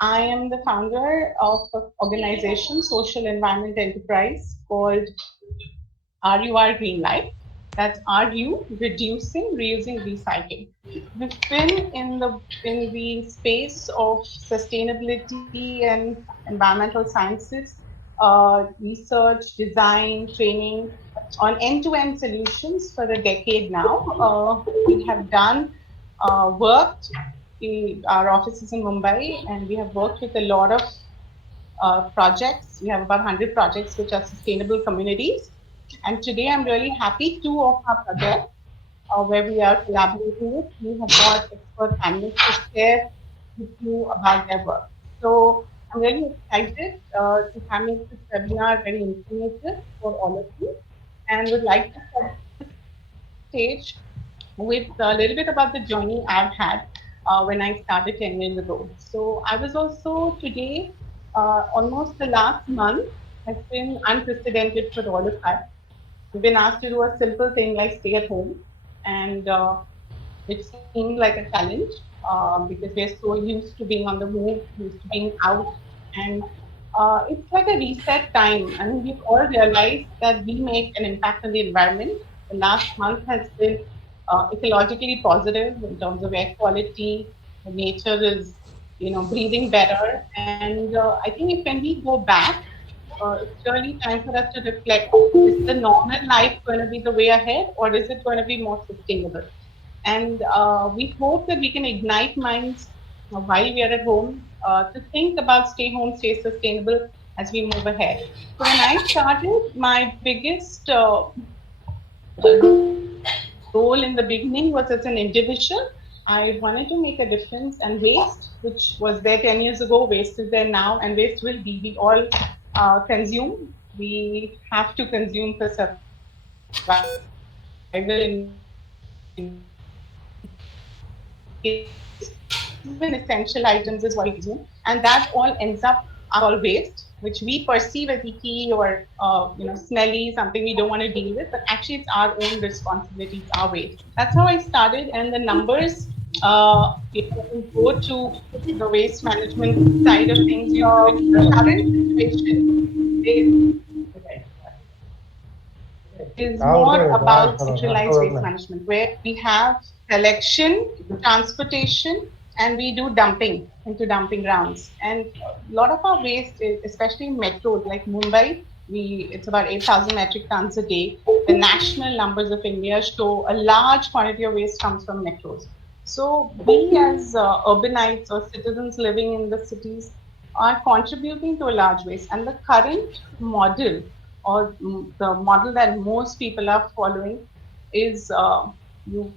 I am the founder of an organization, Social Environment Enterprise, called RUR Green Life. That's RU, reducing, reusing, recycling. We've been in the space of sustainability and environmental sciences, research, design, training on end-to-end solutions for a decade now. We have done worked in our offices in Mumbai, and we have worked with a lot of projects. We have about 100 projects which are sustainable communities. And today I'm really happy two of our projects where we are collaborating with, we have got expert panelists to share with you about their work. So I'm really excited to have make this webinar very informative for all of you and would like to set stage with a little bit about the journey I've had when I started 10 years ago. So I was also today, almost the last month has been unprecedented for all of us. We've been asked to do a simple thing like stay at home, and which seemed like a challenge because we're so used to being on the move, used to being out, and it's like a reset time. I mean, we've all realized that we make an impact on the environment. The last month has been ecologically positive in terms of air quality. The nature is, breathing better, and I think if when we go back, it's really time for us to reflect: is the normal life going to be the way ahead, or is it going to be more sustainable? And we hope that we can ignite minds while we are at home to think about stay home, stay sustainable as we move ahead. So when I started, my biggest role in the beginning was as an individual. I wanted to make a difference, and waste, which was there 10 years ago, waste is there now, and waste will be. We all consume. We have to consume for survival in even essential items is what we consume, and that all ends up all waste, which we perceive as icky or smelly, something we don't want to deal with. But actually, it's our own responsibility. It's our waste. That's how I started, and the numbers. We go to the waste management side of things. The current situation is more about centralized waste management, where we have collection, transportation, and we do dumping into dumping grounds. And a lot of our waste, especially in metros like Mumbai, it's about 8,000 metric tons a day. The national numbers of India show a large quantity of waste comes from metros. So we as urbanites or citizens living in the cities are contributing to a large waste. And the current model or the model that most people are following is you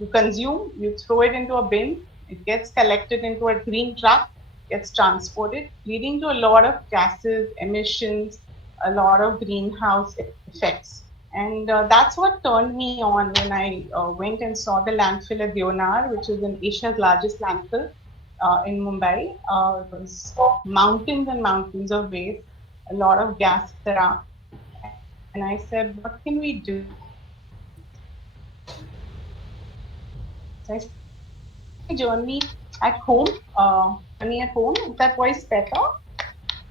you consume, you throw it into a bin, it gets collected into a green truck, gets transported, leading to a lot of gases, emissions, a lot of greenhouse effects. And that's what turned me on when I went and saw the landfill at Deonar, which is in Asia's largest landfill in Mumbai. It was mountains and mountains of waste, a lot of gas around. And I said, what can we do? So I started my journey at home, that was better.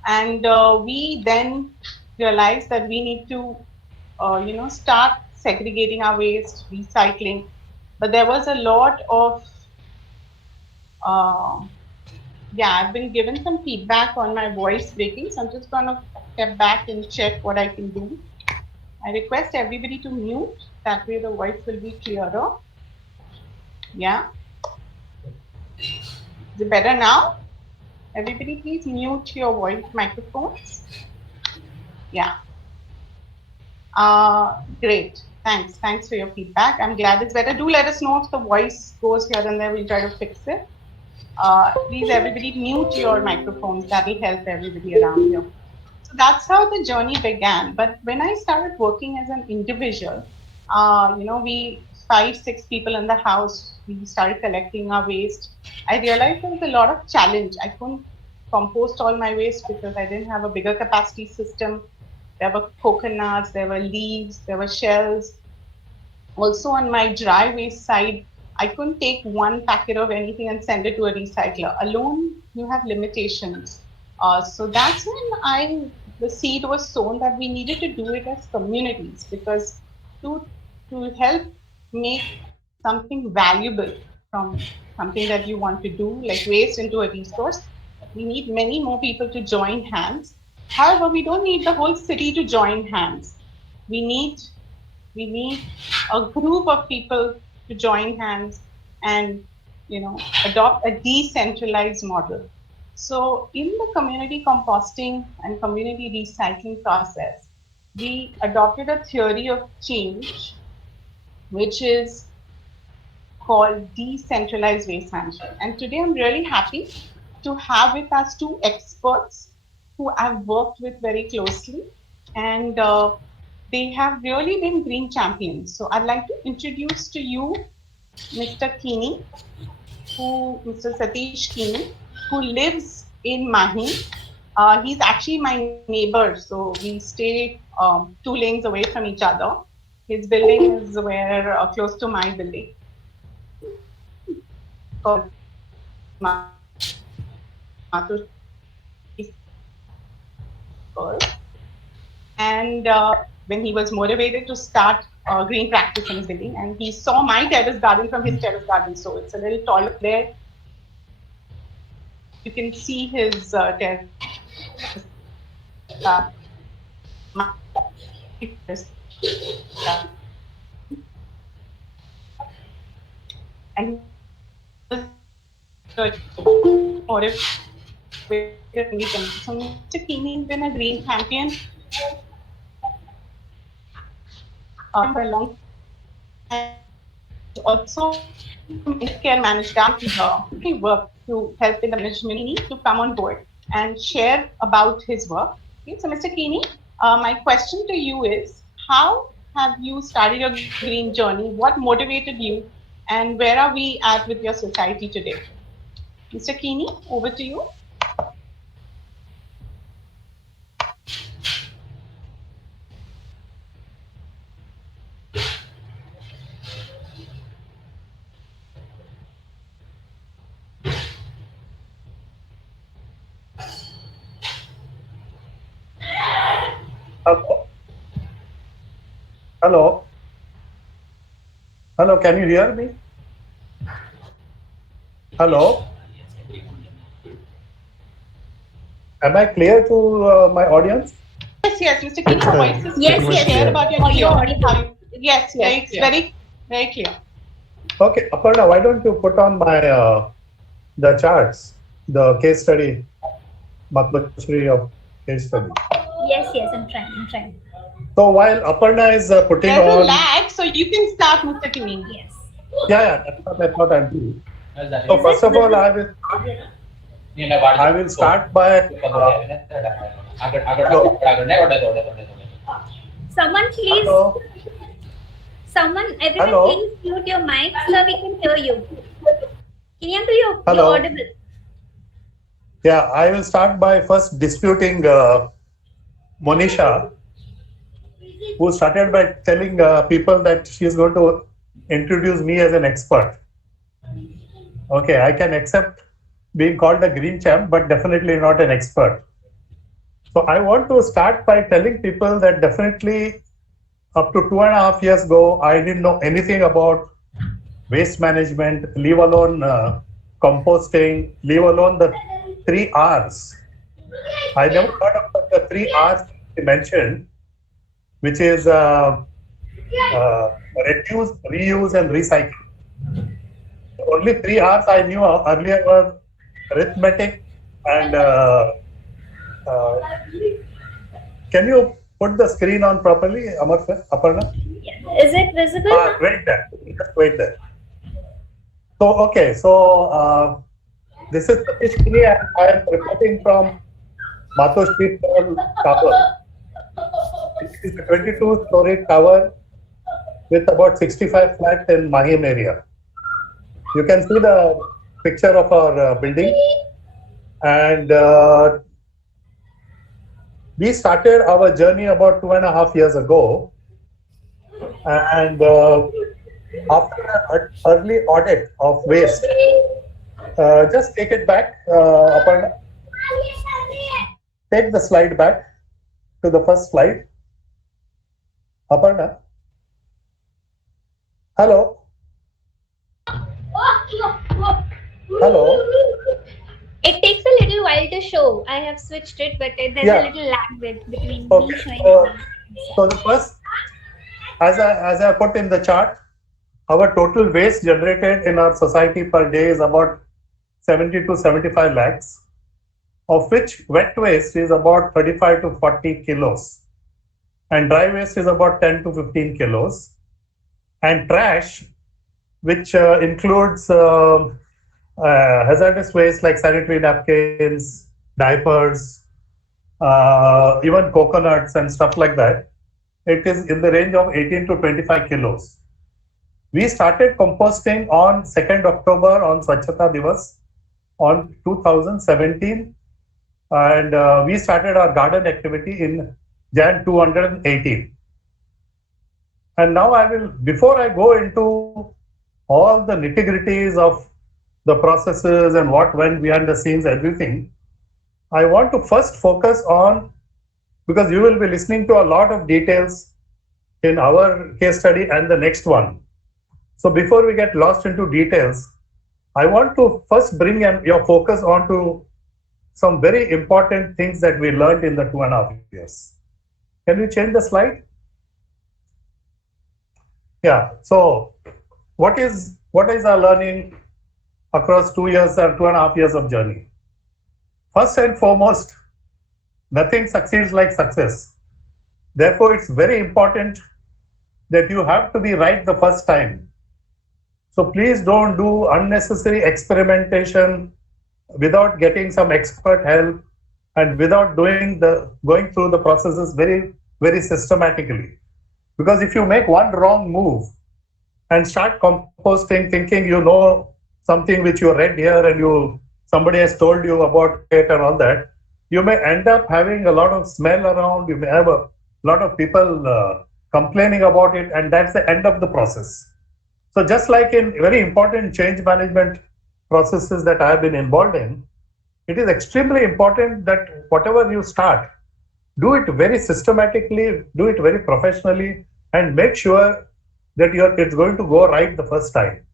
And we then realized that we need to, start segregating our waste, recycling. But there was a lot of, uh, yeah, I've been given some feedback on my voice breaking, so I'm just gonna step back and check what I can do. I request everybody to mute, that way the voice will be clearer. Yeah, is it better now? Everybody please mute your voice microphones. Yeah. Great. Thanks for your feedback. I'm glad it's better. Do let us know if the voice goes here and there. We'll try to fix it. Please, everybody, mute your microphones. That'll help everybody around here. So that's how the journey began. But when I started working as an individual, we 5, 6 people in the house, we started collecting our waste. I realized there was a lot of challenge. I couldn't compost all my waste because I didn't have a bigger capacity system. There were coconuts, there were leaves, there were shells. Also on my dry waste side, I couldn't take one packet of anything and send it to a recycler. Alone, you have limitations. So that's when the seed was sown that we needed to do it as communities, because to help make something valuable from something that you want to do, like waste into a resource, we need many more people to join hands. However, we don't need the whole city to join hands. We need a group of people to join hands and adopt a decentralized model. So in the community composting and community recycling process, we adopted a theory of change, which is called decentralized waste management. And today I'm really happy to have with us two experts who I've worked with very closely, and they have really been green champions. So I'd like to introduce to you Mr. Mr. Satish Kini, who lives in Mahim. He's actually my neighbor, so we stay 2 lanes away from each other. His building is close to my building. And when he was motivated to start green practice in his building, and he saw my terrace garden from his terrace garden, so it's a little taller there. You can see his terrace. And so Mr. Kini has been a green champion for a long time. Also, care management work to help in the management to come on board and share about his work. Okay, so Mr. Kini, my question to you is, how have you started your green journey? What motivated you? And where are we at with your society today? Mr. Kini, over to you. Hello. Hello, can you hear me? Hello. Am I clear to my audience? Yes, Mr. Kini, your voice is clear about your audio. Yes, it's very, very clear. Okay, Aparna, why don't you put on my the charts, the case study, Matmachri of case study. Yes, I'm trying. So while Aparna is putting There's on... a lag, so you can start, Mr. Kini. Yes. Yeah, that's what I thought I'd do. So first of all, I will start by... Someone please... Hello. Everyone Hello. please mute your mic so we can hear you. Kinyantu, you're Hello. audible. Yeah, I will start by first disputing Monisha, who started by telling people that she is going to introduce me as an expert. Okay, I can accept being called a green champ, but definitely not an expert. So I want to start by telling people that definitely up to 2.5 years ago, I didn't know anything about waste management, leave alone composting, leave alone the 3 R's. I never heard about the 3 R's you mentioned, which is reduce, reuse, and recycle. The only 3 R's I knew earlier were arithmetic and can you put the screen on properly, Aparna? Is it visible now? Wait there. Just wait there. So, okay. So, this is Satish Kini and I am reporting from Mato Street Tower. It is a 22-story tower with about 65 flats in Mahim area. You can see the picture of our building. And we started our journey about 2.5 years ago. And after an early audit of waste, Just take it back, Aparna. Take the slide back to the first slide. Aparna. Hello. Hello. It takes a little while to show. I have switched it, but there's Yeah. a little lag between Okay. me showing and So the first, as I put in the chart, our total waste generated in our society per day is about 70 to 75 lakhs, of which wet waste is about 35 to 40 kilos, and dry waste is about 10 to 15 kilos, and trash, which includes hazardous waste like sanitary napkins, diapers, even coconuts and stuff like that. It is in the range of 18 to 25 kilos. We started composting on 2nd October on Swachhata Divas on 2017, and we started our garden activity in Jan 218. And now before I go into all the nitty-gritties of the processes and what went behind the scenes, everything, I want to first focus on, because you will be listening to a lot of details in our case study and the next one. So before we get lost into details, I want to first bring your focus onto some very important things that we learned in the 2.5 years. Can you change the slide? Yeah. So what is our learning across 2 years or 2.5 years of journey? First and foremost, nothing succeeds like success. Therefore, it's very important that you have to be right the first time. So please don't do unnecessary experimentation without getting some expert help and without going through the processes very, very systematically. Because if you make one wrong move and start composting thinking you know something which you read here and somebody has told you about it and all that, you may end up having a lot of smell around, you may have a lot of people complaining about it, and that's the end of the process. So just like in very important change management processes that I have been involved in, it is extremely important that whatever you start, do it very systematically, do it very professionally, and make sure that it's going to go right the first time.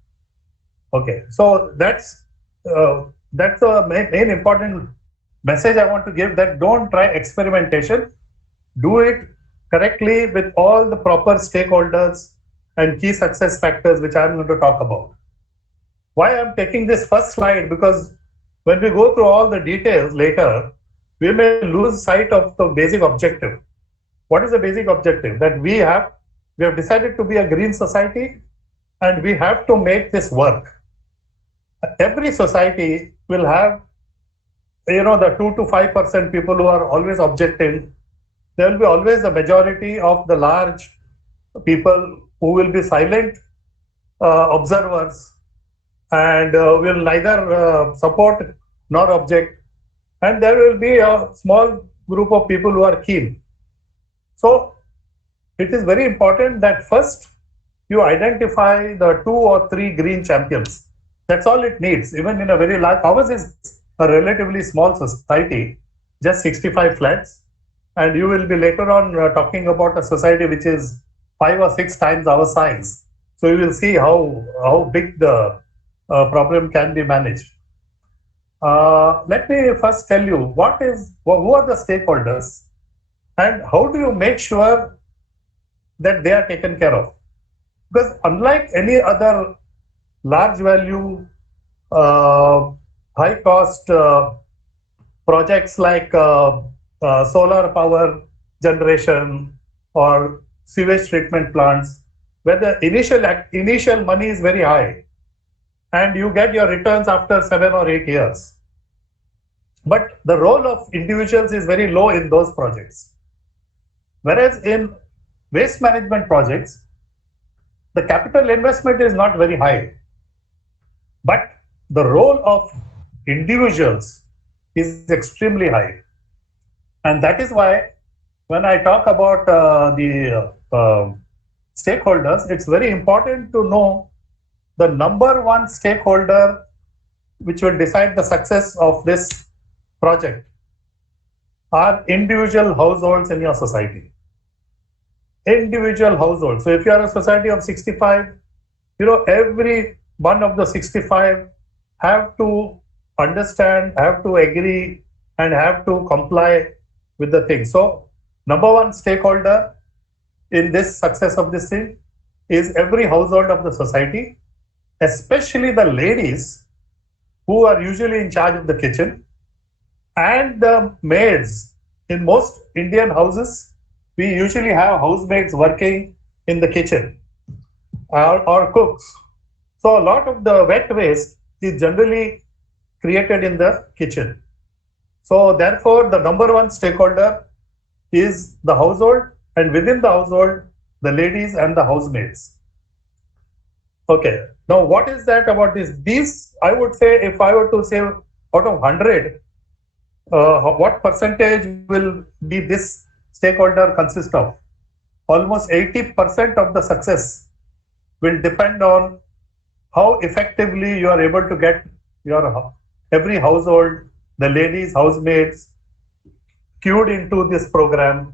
Okay, so that's the main important message I want to give, that don't try experimentation. Do it correctly with all the proper stakeholders and key success factors, which I'm going to talk about. Why I'm taking this first slide? Because when we go through all the details later, we may lose sight of the basic objective. What is the basic objective? That we have decided to be a green society, and we have to make this work. Every society will have, the 2 to 5% people who are always objecting. There will be always the majority of the large people who will be silent observers and will neither support nor object. And there will be a small group of people who are keen. So it is very important that first you identify the 2 or 3 green champions. That's all it needs. Even in a very large, ours is a relatively small society, just 65 flats. And you will be later on talking about a society which is 5 or 6 times our size. So you will see how big the problem can be managed. Let me first tell you who are the stakeholders and how do you make sure that they are taken care of. Because unlike any other large value, high cost projects like solar power generation or sewage treatment plants, where the initial money is very high and you get your returns after 7 or 8 years. But the role of individuals is very low in those projects. Whereas in waste management projects, the capital investment is not very high, but the role of individuals is extremely high. And that is why when I talk about the stakeholders, it's very important to know the number one stakeholder which will decide the success of this project are individual households in your society. Individual households. So if you are a society of 65, every one of the 65 have to understand, have to agree, and have to comply with the thing. So number one stakeholder in this success of this thing is every household of the society, especially the ladies who are usually in charge of the kitchen and the maids. In most Indian houses, we usually have housemaids working in the kitchen or cooks. So a lot of the wet waste is generally created in the kitchen. So therefore, the number one stakeholder is the household, and within the household, the ladies and the housemaids. Okay, now what is that about this? These, I would say, if I were to say out of 100, what percentage will be this stakeholder consist of? Almost 80% of the success will depend on how effectively you are able to get your every household, the ladies, housemates, cued into this program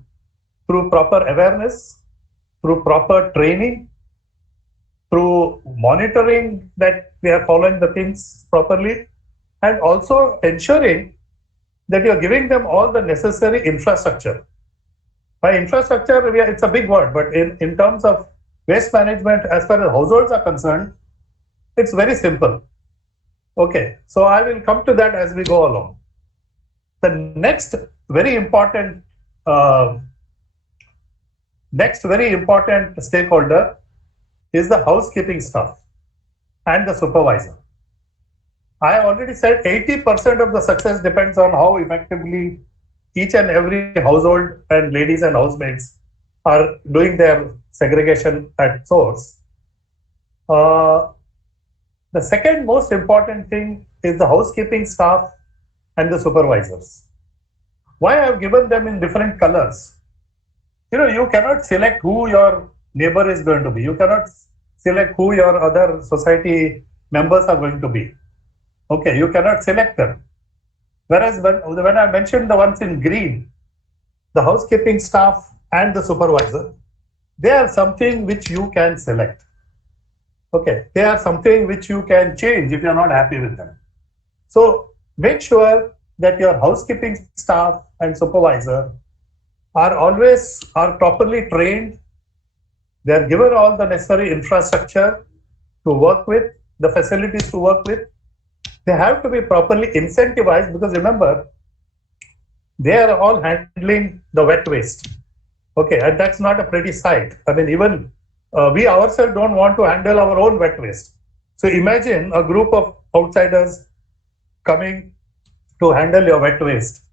through proper awareness, through proper training, through monitoring that they are following the things properly, and also ensuring that you are giving them all the necessary infrastructure. By infrastructure, it's a big word, but in terms of waste management, as far as households are concerned, it's very simple. Okay, so I will come to that as we go along. The next very important stakeholder is the housekeeping staff and the supervisor. I already said 80% of the success depends on how effectively each and every household and ladies and housemaids are doing their segregation at source. The second most important thing is the housekeeping staff and the supervisors. Why I have given them in different colors? You cannot select who your neighbor is going to be. You cannot select who your other society members are going to be. Okay, you cannot select them. Whereas when I mentioned the ones in green, the housekeeping staff and the supervisor, they are something which you can select. Okay, they are something which you can change if you're not happy with them. So make sure that your housekeeping staff and supervisor are properly trained. They are given all the necessary infrastructure to work with, the facilities to work with. They have to be properly incentivized, because remember, they are all handling the wet waste. Okay, and that's not a pretty sight. I mean, even we ourselves don't want to handle our own wet waste. So imagine a group of outsiders coming to handle your wet waste.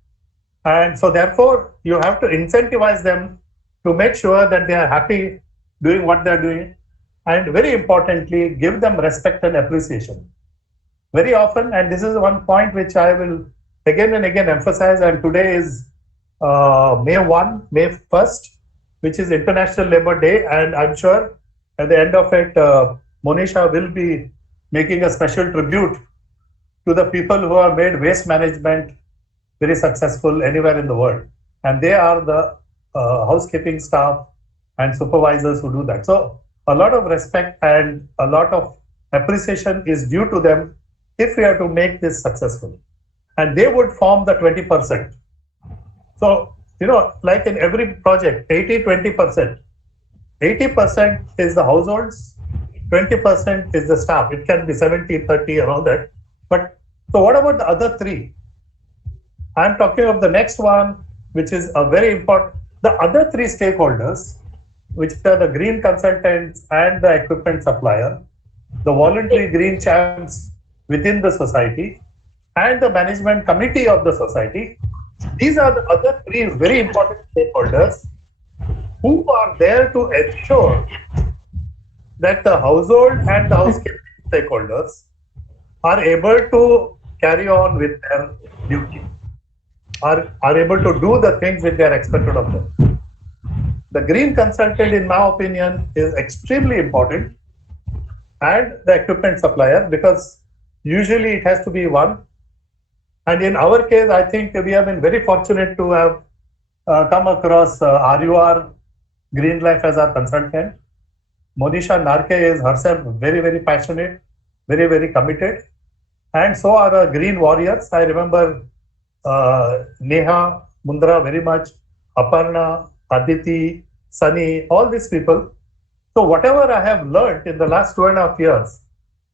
And so therefore, you have to incentivize them to make sure that they are happy doing what they're doing. And very importantly, give them respect and appreciation. Very often, and this is one point which I will again and again emphasize, and today is May 1st, which is International Labour Day, and I'm sure at the end of it, Monisha will be making a special tribute to the people who have made waste management very successful anywhere in the world. And they are the housekeeping staff and supervisors who do that. So a lot of respect and a lot of appreciation is due to them if we are to make this successful. And they would form the 20%. So, like in every project, 80-20%. 80% is the households, 20% is the staff. It can be 70-30 and all that. But so what about the other three? I'm talking of the next one, which is a very important. The other three stakeholders, which are the green consultants and the equipment supplier, the voluntary green champs within the society, and the management committee of the society. These are the other three very important stakeholders who are there to ensure that the household and the housekeeping stakeholders are able to carry on with their duty, are able to do the things which they are expected of them. The green consultant, in my opinion, is extremely important, and the equipment supplier, because Usually it has to be one. And in our case, I think we have been very fortunate to have come across RUR Green Life as our consultant. Monisha Narke is herself very, very passionate, very, very committed. And so are Green Warriors. I remember Neha Mundra very much, Aparna, Aditi, Sunny, all these people. So whatever I have learned in the last 2.5 years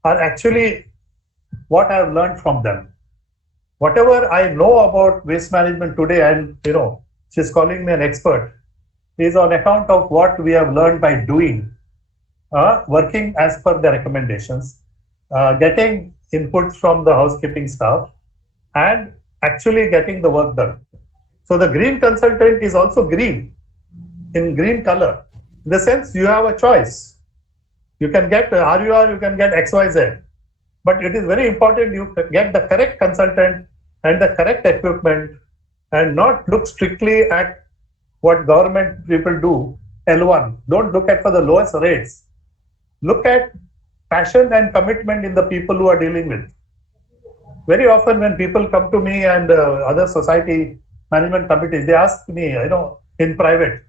are actually what I have learned from them. Whatever I know about waste management today, and she's calling me an expert, is on account of what we have learned by doing, working as per the recommendations, getting inputs from the housekeeping staff, and actually getting the work done. So the green consultant is also green, in green color. In the sense you have a choice. You can get RUR, you can get XYZ. But it is very important you get the correct consultant and the correct equipment, and not look strictly at what government people do, L1. Don't look at for the lowest rates. Look at passion and commitment in the people who are dealing with. Very often when people come to me and other society management committees, they ask me, in private,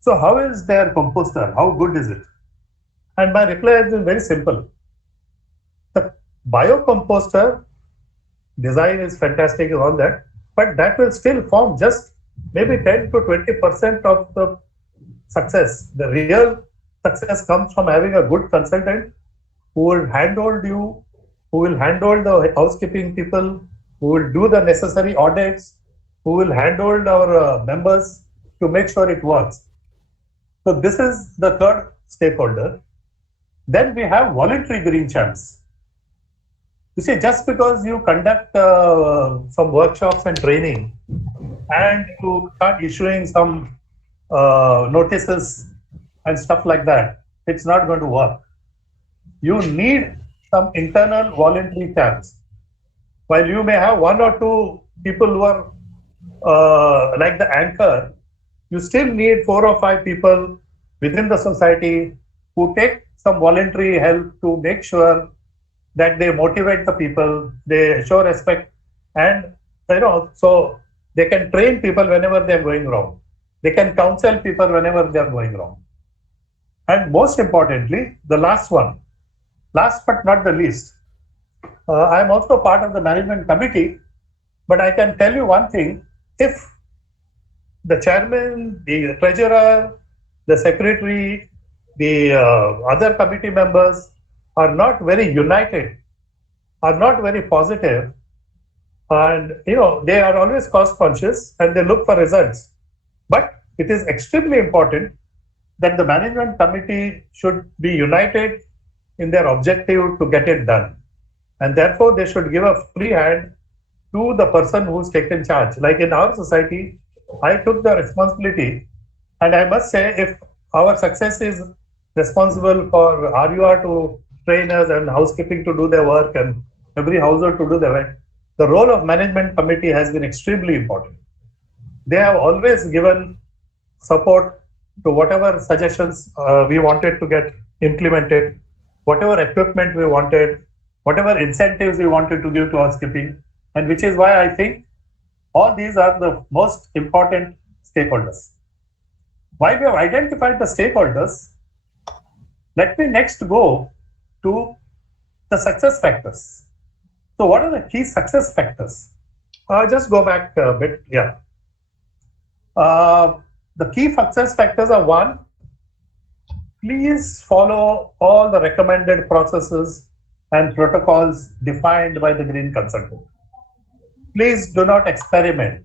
so how is their composter? How good is it? And my reply has been very simple. The biocomposter design is fantastic and all that, but that will still form just maybe 10 to 20% of the success. The real success comes from having a good consultant who will handhold you, who will handhold the housekeeping people, who will do the necessary audits, who will handhold our members to make sure it works. So this is the third stakeholder. Then we have voluntary green champs. You see, just because you conduct some workshops and training and you start issuing some notices and stuff like that, it's not going to work. You need some internal voluntary champs. While you may have one or two people who are like the anchor, you still need 4 or 5 people within the society who take some voluntary help to make sure that they motivate the people, they show respect, and so they can train people whenever they are going wrong. They can counsel people whenever they are going wrong. And most importantly, the last one, last but not the least, I am also part of the management committee, but I can tell you one thing: if the chairman, the treasurer, the secretary, the other committee members are not very united, are not very positive, and they are always cost conscious and they look for results. But it is extremely important that the management committee should be united in their objective to get it done, and therefore they should give a free hand to the person who's taken charge. Like in our society, I took the responsibility, and I must say, if our success is responsible for RUR to trainers and housekeeping to do their work and every household to do their work, the role of management committee has been extremely important. They have always given support to whatever suggestions we wanted to get implemented, whatever equipment we wanted, whatever incentives we wanted to give to housekeeping, and which is why I think all these are the most important stakeholders. Why we have identified the stakeholders, let me next go to the success factors. So what are the key success factors? Just go back a bit. Yeah. The key success factors are: 1, please follow all the recommended processes and protocols defined by the green consultant. Please do not experiment,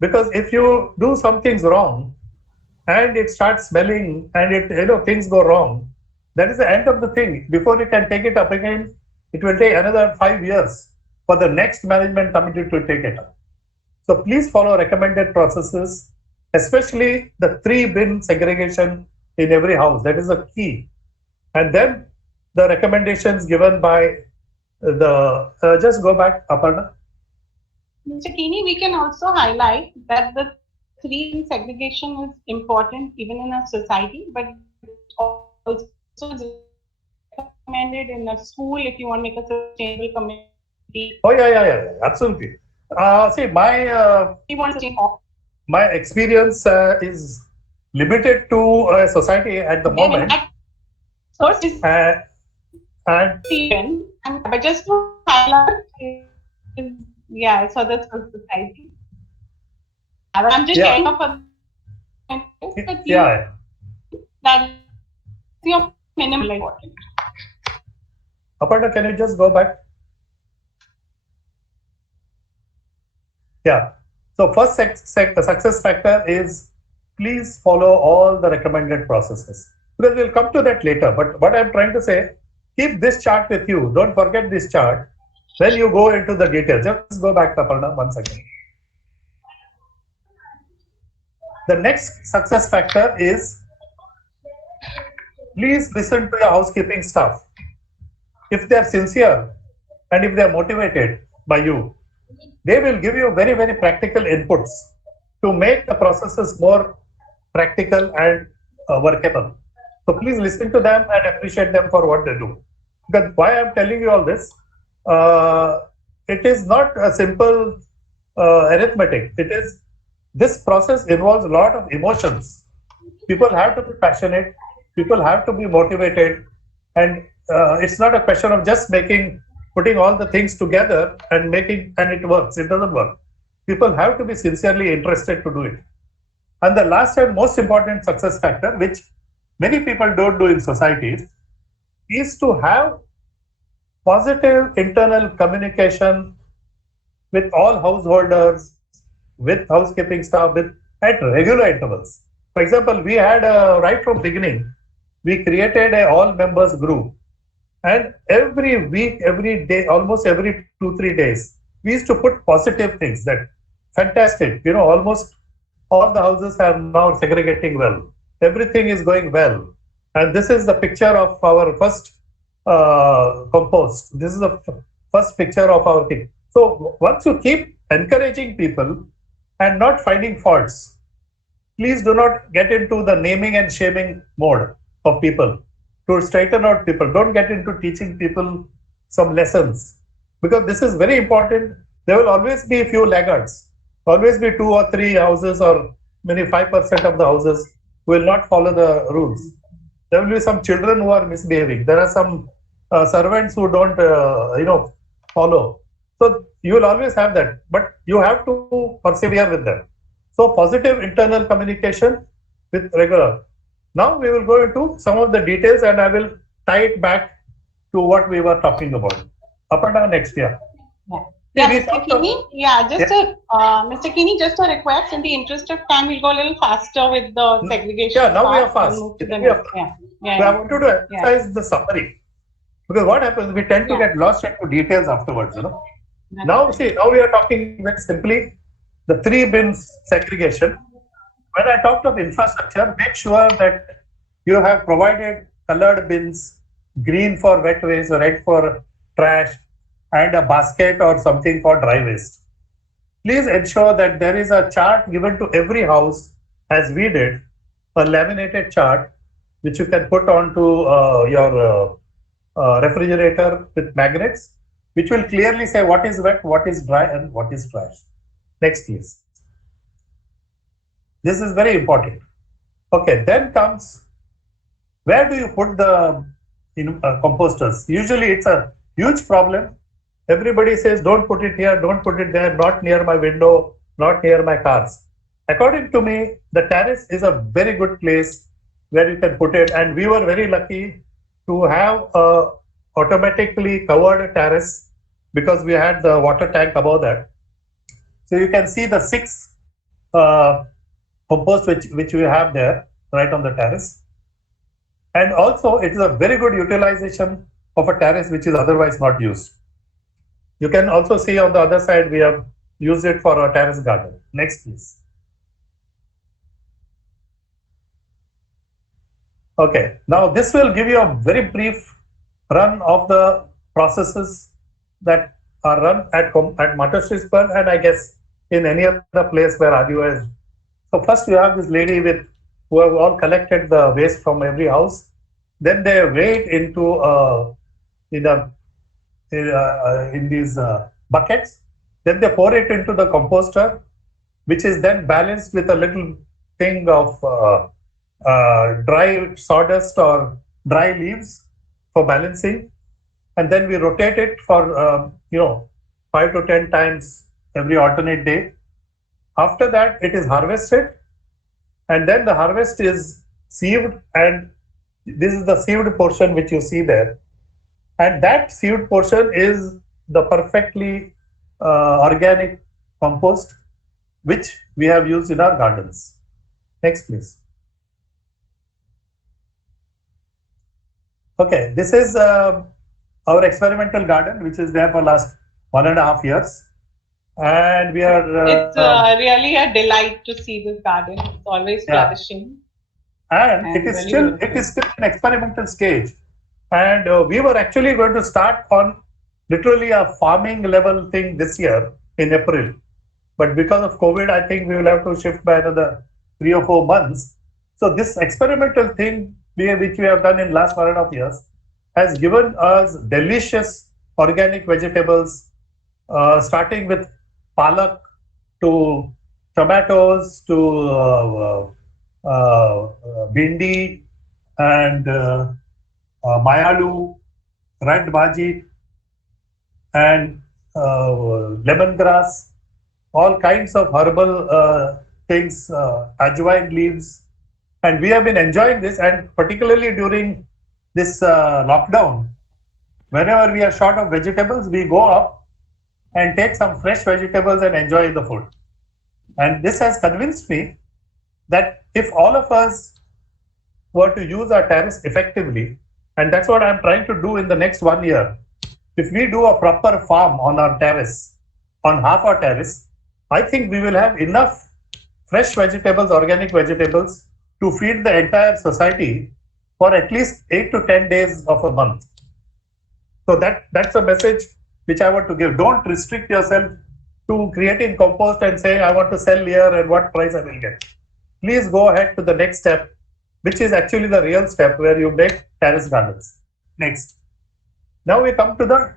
because if you do some things wrong and it starts smelling and things go wrong, that is the end of the thing. Before you can take it up again, it will take another 5 years for the next management committee to take it up. So please follow recommended processes, especially the 3-bin segregation in every house. That is a key. And then the recommendations given by the, just go back, Aparna. Mr. Kini, we can also highlight that the 3 segregation is important even in a society, but also is recommended in a school if you want to make a sustainable community? Oh yeah, absolutely. See, You want to change all my experience is limited to a society at the moment, source is and even, but just to highlight, is, yeah, so that's for society. I'm just Yeah. sharing up a yeah. that's your minimum important. Aparna, can you just go back? Yeah. So first success factor is please follow all the recommended processes. Because we'll come to that later. But what I'm trying to say, keep this chart with you. Don't forget this chart. When you go into the details, just go back, Aparna, 1 second. The next success factor is please listen to your housekeeping staff. If they're sincere and if they're motivated by you, they will give you very, very practical inputs to make the processes more practical and workable. So please listen to them and appreciate them for what they do. Because why I'm telling you all this, it is not a simple arithmetic. This process involves a lot of emotions. People have to be passionate. People have to be motivated, and it's not a question of just putting all the things together and it works. It doesn't work. People have to be sincerely interested to do it. And the last and most important success factor, which many people don't do in societies, is to have positive internal communication with all householders, with housekeeping staff, at regular intervals. For example, we had right from beginning, we created a all members group, and every week, every day, almost every 2-3 days, we used to put positive things that fantastic. Almost all the houses are now segregating well. Everything is going well, and this is the picture of our first compost. This is the first picture of our thing. So once you keep encouraging people and not finding faults, please do not get into the naming and shaming mode of people. To straighten out people, don't get into teaching people some lessons, because this is very important. There will always be a few laggards, always be 2 or 3 houses, or maybe 5% of the houses who will not follow the rules. There will be some children who are misbehaving. There are some servants who don't, follow. So you will always have that, but you have to persevere with them. So positive internal communication with regular. Now we will go into some of the details, and I will tie it back to what we were talking about. Aparna, next year. Yeah, Mr. Kini, Mr. Kini, just a request. In the interest of time, we'll go a little faster with the segregation. Yeah, now we are fast. I wanted to emphasize the summary, because what happens, we tend to get lost into details afterwards. Now we are talking very simply the 3 bins segregation. When I talked of infrastructure, make sure that you have provided colored bins, green for wet waste, red for trash, and a basket or something for dry waste. Please ensure that there is a chart given to every house, as we did, a laminated chart, which you can put onto your refrigerator with magnets, which will clearly say what is wet, what is dry, and what is trash. Next, please. This is very important. Okay, then comes, where do you put the composters? Usually it's a huge problem. Everybody says, don't put it here, don't put it there, not near my window, not near my cars. According to me, the terrace is a very good place where you can put it. And we were very lucky to have a automatically covered terrace, because we had the water tank above that. So you can see the 6 compost which we have there right on the terrace. And also it is a very good utilization of a terrace which is otherwise not used. You can also see on the other side, we have used it for a terrace garden. Next, please. Okay, now this will give you a very brief run of the processes that are run at Mattershee, and I guess in any other place where RUI is. So first you have this lady who have all collected the waste from every house, Then they weigh it into in these buckets. Then they pour it into the composter, which is then balanced with a little thing of dry sawdust or dry leaves for balancing. And then we rotate it for 5 to 10 times every alternate day. After that, it is harvested, and then the harvest is sieved, and this is the sieved portion which you see there. And that sieved portion is the perfectly organic compost which we have used in our gardens. Next, please. Okay, this is our experimental garden, which is there for last 1.5 years. And we are. It's really a delight to see this garden. It's always flourishing. And it is still an experimental stage. And we were actually going to start on literally a farming level thing this year in April. But because of COVID, I think we will have to shift by another 3 or 4 months. So this experimental thing which we have done in last 1.5 years has given us delicious organic vegetables, starting with palak to tomatoes to bindi and mayalu, red bhaji, and lemongrass, all kinds of herbal things, ajwain leaves. And we have been enjoying this, and particularly during this lockdown, whenever we are short of vegetables, we go up and take some fresh vegetables and enjoy the food. And this has convinced me that if all of us were to use our terrace effectively, and that's what I'm trying to do in the next 1 year, if we do a proper farm on our terrace, on half our terrace, I think we will have enough fresh vegetables, organic vegetables, to feed the entire society for at least 8 to 10 days of a month. So that's a message which I want to give. Don't restrict yourself to creating compost and saying, I want to sell here and what price I will get. Please go ahead to the next step, which is actually the real step where you make terrace gardens. Next. Now we come to the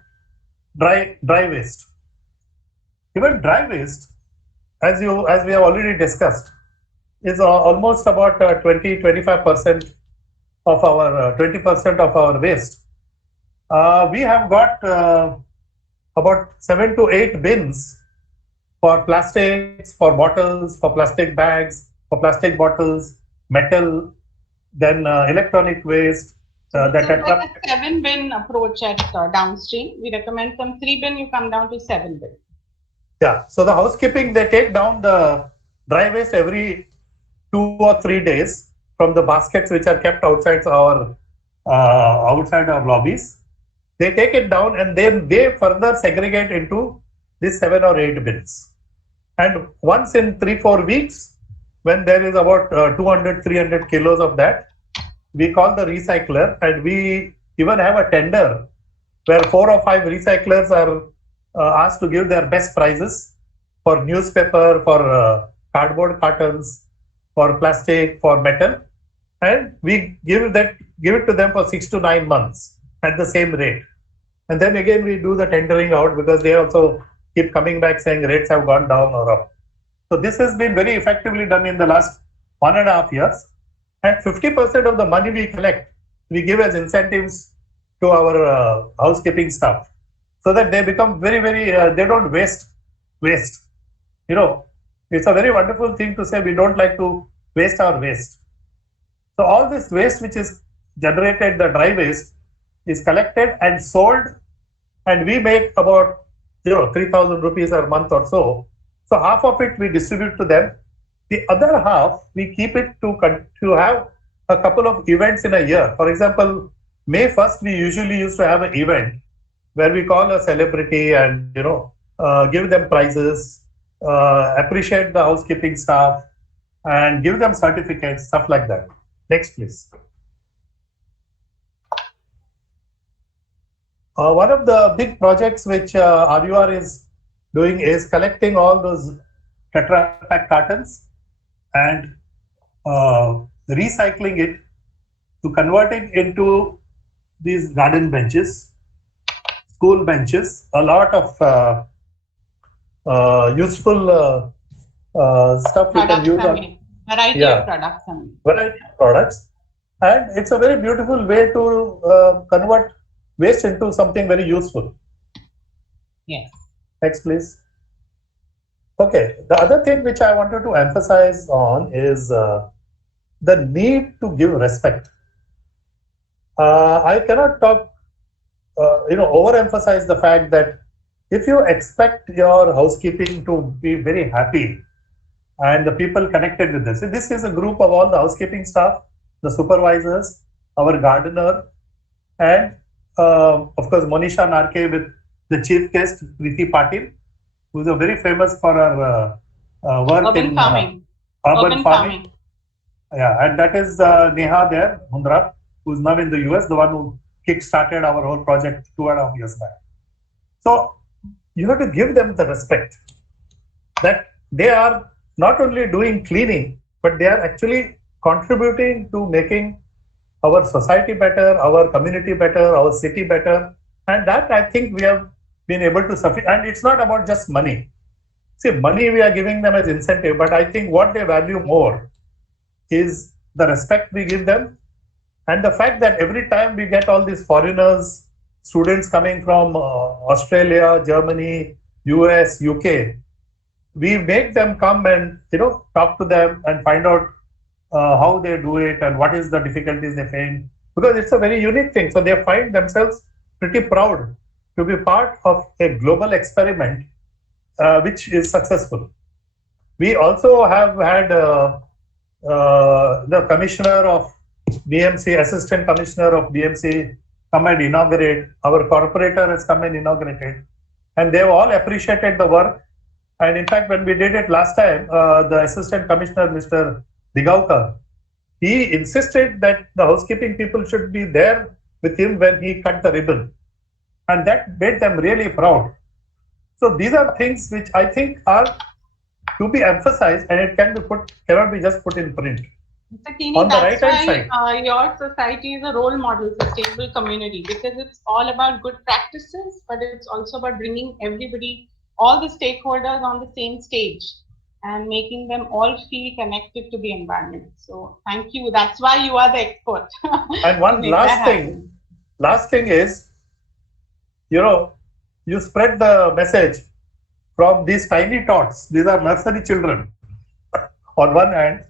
dry waste. Even dry waste, as we have already discussed, is almost about 20-25% of our 20% of our waste. We have got about 7 to 8 bins for plastics, for bottles, for plastic bags, for plastic bottles, metal, then electronic waste. That a 7-bin approach at downstream. We recommend from 3 bin, you come down to 7 bin. Yeah. So the housekeeping, they take down the dry waste every 2 or 3 days from the baskets which are kept outside our lobbies. They take it down and then they further segregate into these 7 or 8 bins. And once in 3-4 weeks, when there is about 200-300 kilos of that, we call the recycler, and we even have a tender where 4 or 5 recyclers are asked to give their best prices for newspaper, for cardboard cartons, for plastic, for metal, and we give it to them for 6 to 9 months at the same rate. And then again we do the tendering out, because they also keep coming back saying rates have gone down or up. So this has been very effectively done in the last 1.5 years. And 50% of the money we collect, we give as incentives to our housekeeping staff, so that they become very, they don't waste. It's a very wonderful thing to say we don't like to waste our waste. So all this waste which is generated, the dry waste, is collected and sold, and we make about 3,000 rupees a month or so. So half of it we distribute to them. The other half, we keep it to have a couple of events in a year. For example, May 1st, we usually used to have an event where we call a celebrity and, give them prizes, appreciate the housekeeping staff, and give them certificates, stuff like that. Next, please. One of the big projects which RUR is doing is collecting all those Tetra Pak cartons and recycling it to convert it into these garden benches, school benches, a lot of useful stuff you can Products, use I on, mean, variety of yeah, products, I mean. variety of products. And it's a very beautiful way to convert waste into something very useful. Yes. Next, please. Okay, the other thing which I wanted to emphasize on is the need to give respect. I cannot talk, overemphasize the fact that if you expect your housekeeping to be very happy and the people connected with this is a group of all the housekeeping staff, the supervisors, our gardener, and of course Monisha Narke with the chief guest Preeti Patil, who is a very famous for her work Urban in farming. urban farming. Yeah, and that is Neha there, Mundra, who's now in the US, the one who kick-started our whole project 2.5 years back. So you have to give them the respect that they are not only doing cleaning, but they are actually contributing to making our society better, our community better, our city better. And that I think we have been able to suffice. And it's not about just money. See, money we are giving them as incentive, but I think what they value more is the respect we give them and the fact that every time we get all these foreigners, students coming from Australia, Germany, US, UK, we make them come and talk to them and find out how they do it and what is the difficulties they face, because it's a very unique thing. So they find themselves pretty proud to be part of a global experiment which is successful. We also have had the commissioner of BMC, assistant commissioner of BMC, come and inaugurate. Our corporator has come and inaugurated, and they've all appreciated the work. And in fact, when we did it last time, the assistant commissioner, Mr. Digaukar, he insisted that the housekeeping people should be there with him when he cut the ribbon, and that made them really proud. So these are things which I think are to be emphasized, and it cannot be just put in print. Mr. Kini, On the that's right-hand why your society is a role model, sustainable community, because it's all about good practices, but it's also about bringing everybody, all the stakeholders on the same stage and making them all feel connected to the environment. So thank you. That's why you are the expert. And one last thing is, you spread the message from these tiny tots. These are nursery children on one hand.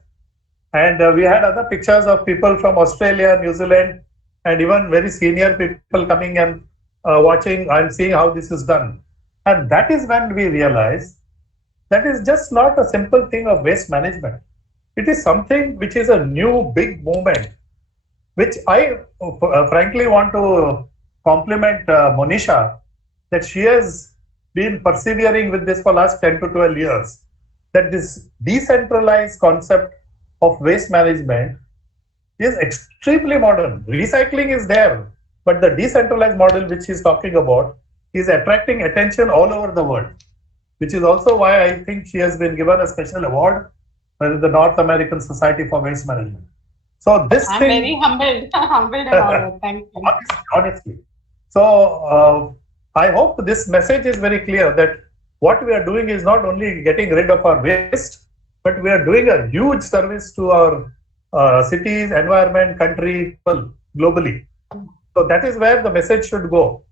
And we had other pictures of people from Australia, New Zealand, and even very senior people coming and watching and seeing how this is done. And that is when we realize that is just not a simple thing of waste management. It is something which is a new big movement, which I frankly want to compliment Monisha, that she has been persevering with this for last 10 to 12 years. That this decentralized concept of waste management is extremely modern. Recycling is there, but the decentralized model which he's talking about is attracting attention all over the world, which is also why I think she has been given a special award by the North American Society for Waste Management. So this I'm thing, very humbled and honored. Thank you. Honestly. So I hope this message is very clear that what we are doing is not only getting rid of our waste, but we are doing a huge service to our cities, environment, country, people globally. So that is where the message should go.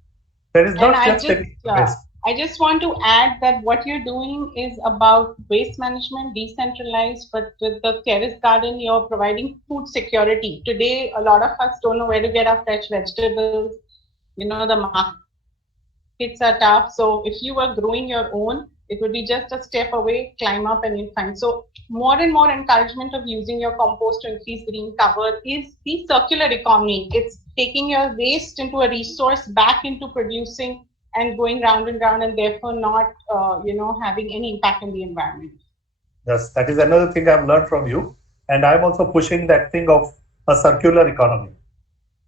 There is not just waste. I just want to add that what you're doing is about waste management, decentralized, but with the terrace garden, you're providing food security. Today, a lot of us don't know where to get our fresh vegetables. The markets are tough. So if you were growing your own, it would be just a step away, climb up and you'll find. So more and more encouragement of using your compost to increase green cover is the circular economy. It's taking your waste into a resource back into producing and going round and round, and therefore not, having any impact on the environment. Yes, that is another thing I've learned from you. And I'm also pushing that thing of a circular economy.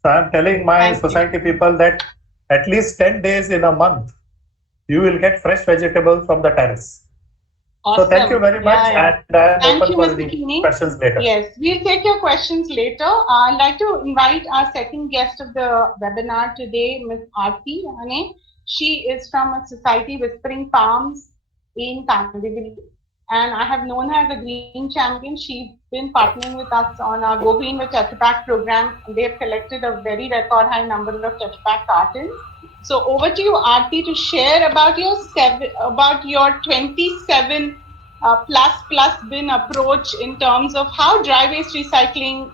So I'm telling my society people that at least 10 days in a month, you will get fresh vegetables from the terrace. Awesome. So thank you very much, and I'm Thank open you, for Mr. the Kini. questions later. Yes, we'll take your questions later. I'd like to invite our second guest of the webinar today, Ms. Aarti Hane. She is from a society, Whispering Palms in Kandivali, and I have known her as a green champion. She's been partnering with us on our Go Green with Tetra Pak program. They have collected a very record high number of Tetra Pak cartons. So over to you, Aarti, to share about your 27 plus bin approach in terms of how dry waste recycling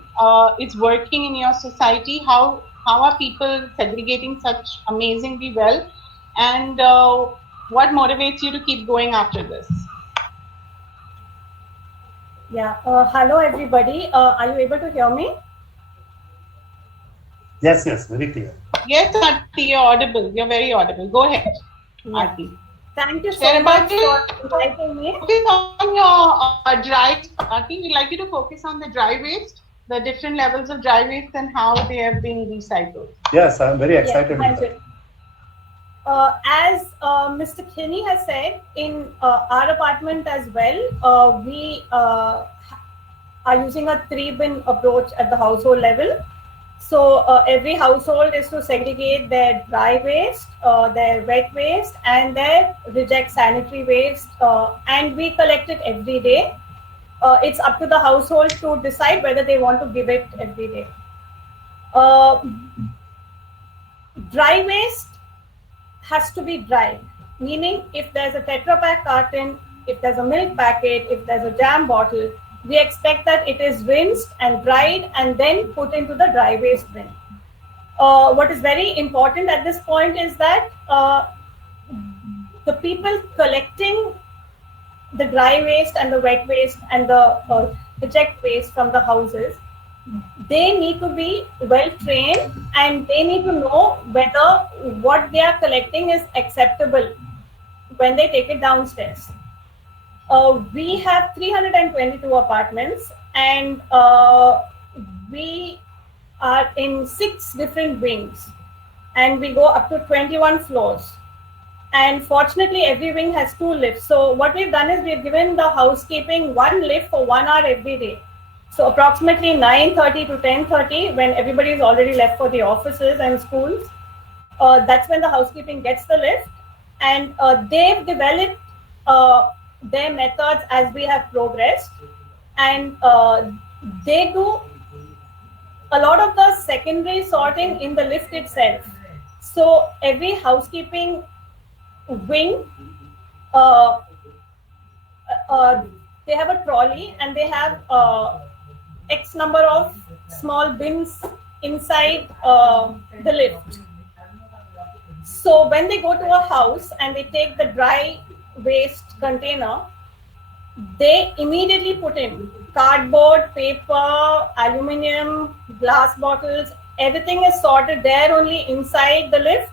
is working in your society. How are people segregating such amazingly well, and what motivates you to keep going after this? Yeah. Hello, everybody. Are you able to hear me? Yes, very clear. Yes, Aarti, you're audible. You're very audible. Go ahead, Aarti. Thank you so much for inviting me. Focus on your dry, Aarti. We'd like you to focus on the dry waste, the different levels of dry waste, and how they have been recycled. Yes, I'm very excited with that. As Mr. Kini has said, in our apartment as well, we are using a 3-bin approach at the household level. So every household is to segregate their dry waste, their wet waste, and their reject sanitary waste, and we collect it every day. It's up to the household to decide whether they want to give it every day. Dry waste has to be dry, meaning if there's a Tetra Pak carton, if there's a milk packet, if there's a jam bottle, we expect that it is rinsed and dried and then put into the dry waste bin. What is very important at this point is that the people collecting the dry waste and the wet waste and the reject waste from the houses, they need to be well trained and they need to know whether what they are collecting is acceptable when they take it downstairs. We have 322 apartments and we are in 6 different wings and we go up to 21 floors. And fortunately, every wing has 2 lifts. So what we've done is we've given the housekeeping 1 lift for 1 hour every day. So approximately 9:30 to 10:30, when everybody is already left for the offices and schools, that's when the housekeeping gets the lift. And they've developed their methods as we have progressed. And they do a lot of the secondary sorting in the lift itself. So every housekeeping wing, they have a trolley and they have X number of small bins inside the lift. So when they go to a house and they take the dry waste container, they immediately put in cardboard, paper, aluminium, glass bottles, everything is sorted there only inside the lift,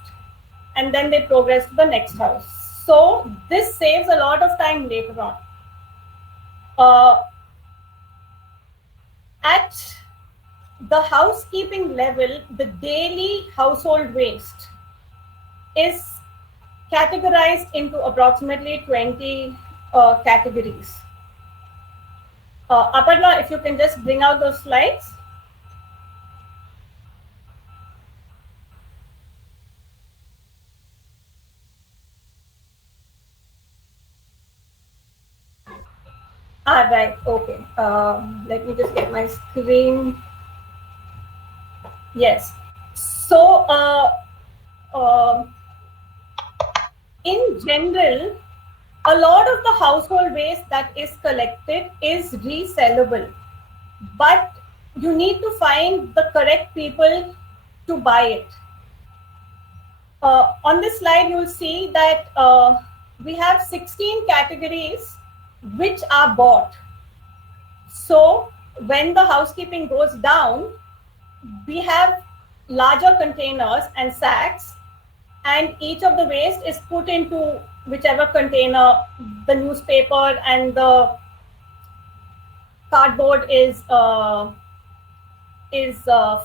and then they progress to the next house. So this saves a lot of time later on. At the housekeeping level, the daily household waste is categorized into approximately 20 categories. Aparna, if you can just bring out those slides. Right, okay. Let me just get my screen. Yes. So, in general, a lot of the household waste that is collected is resellable, but you need to find the correct people to buy it. On this slide, you'll see that we have 16 categories which are bought. So when the housekeeping goes down, we have larger containers and sacks, and each of the waste is put into whichever container. The newspaper and the cardboard is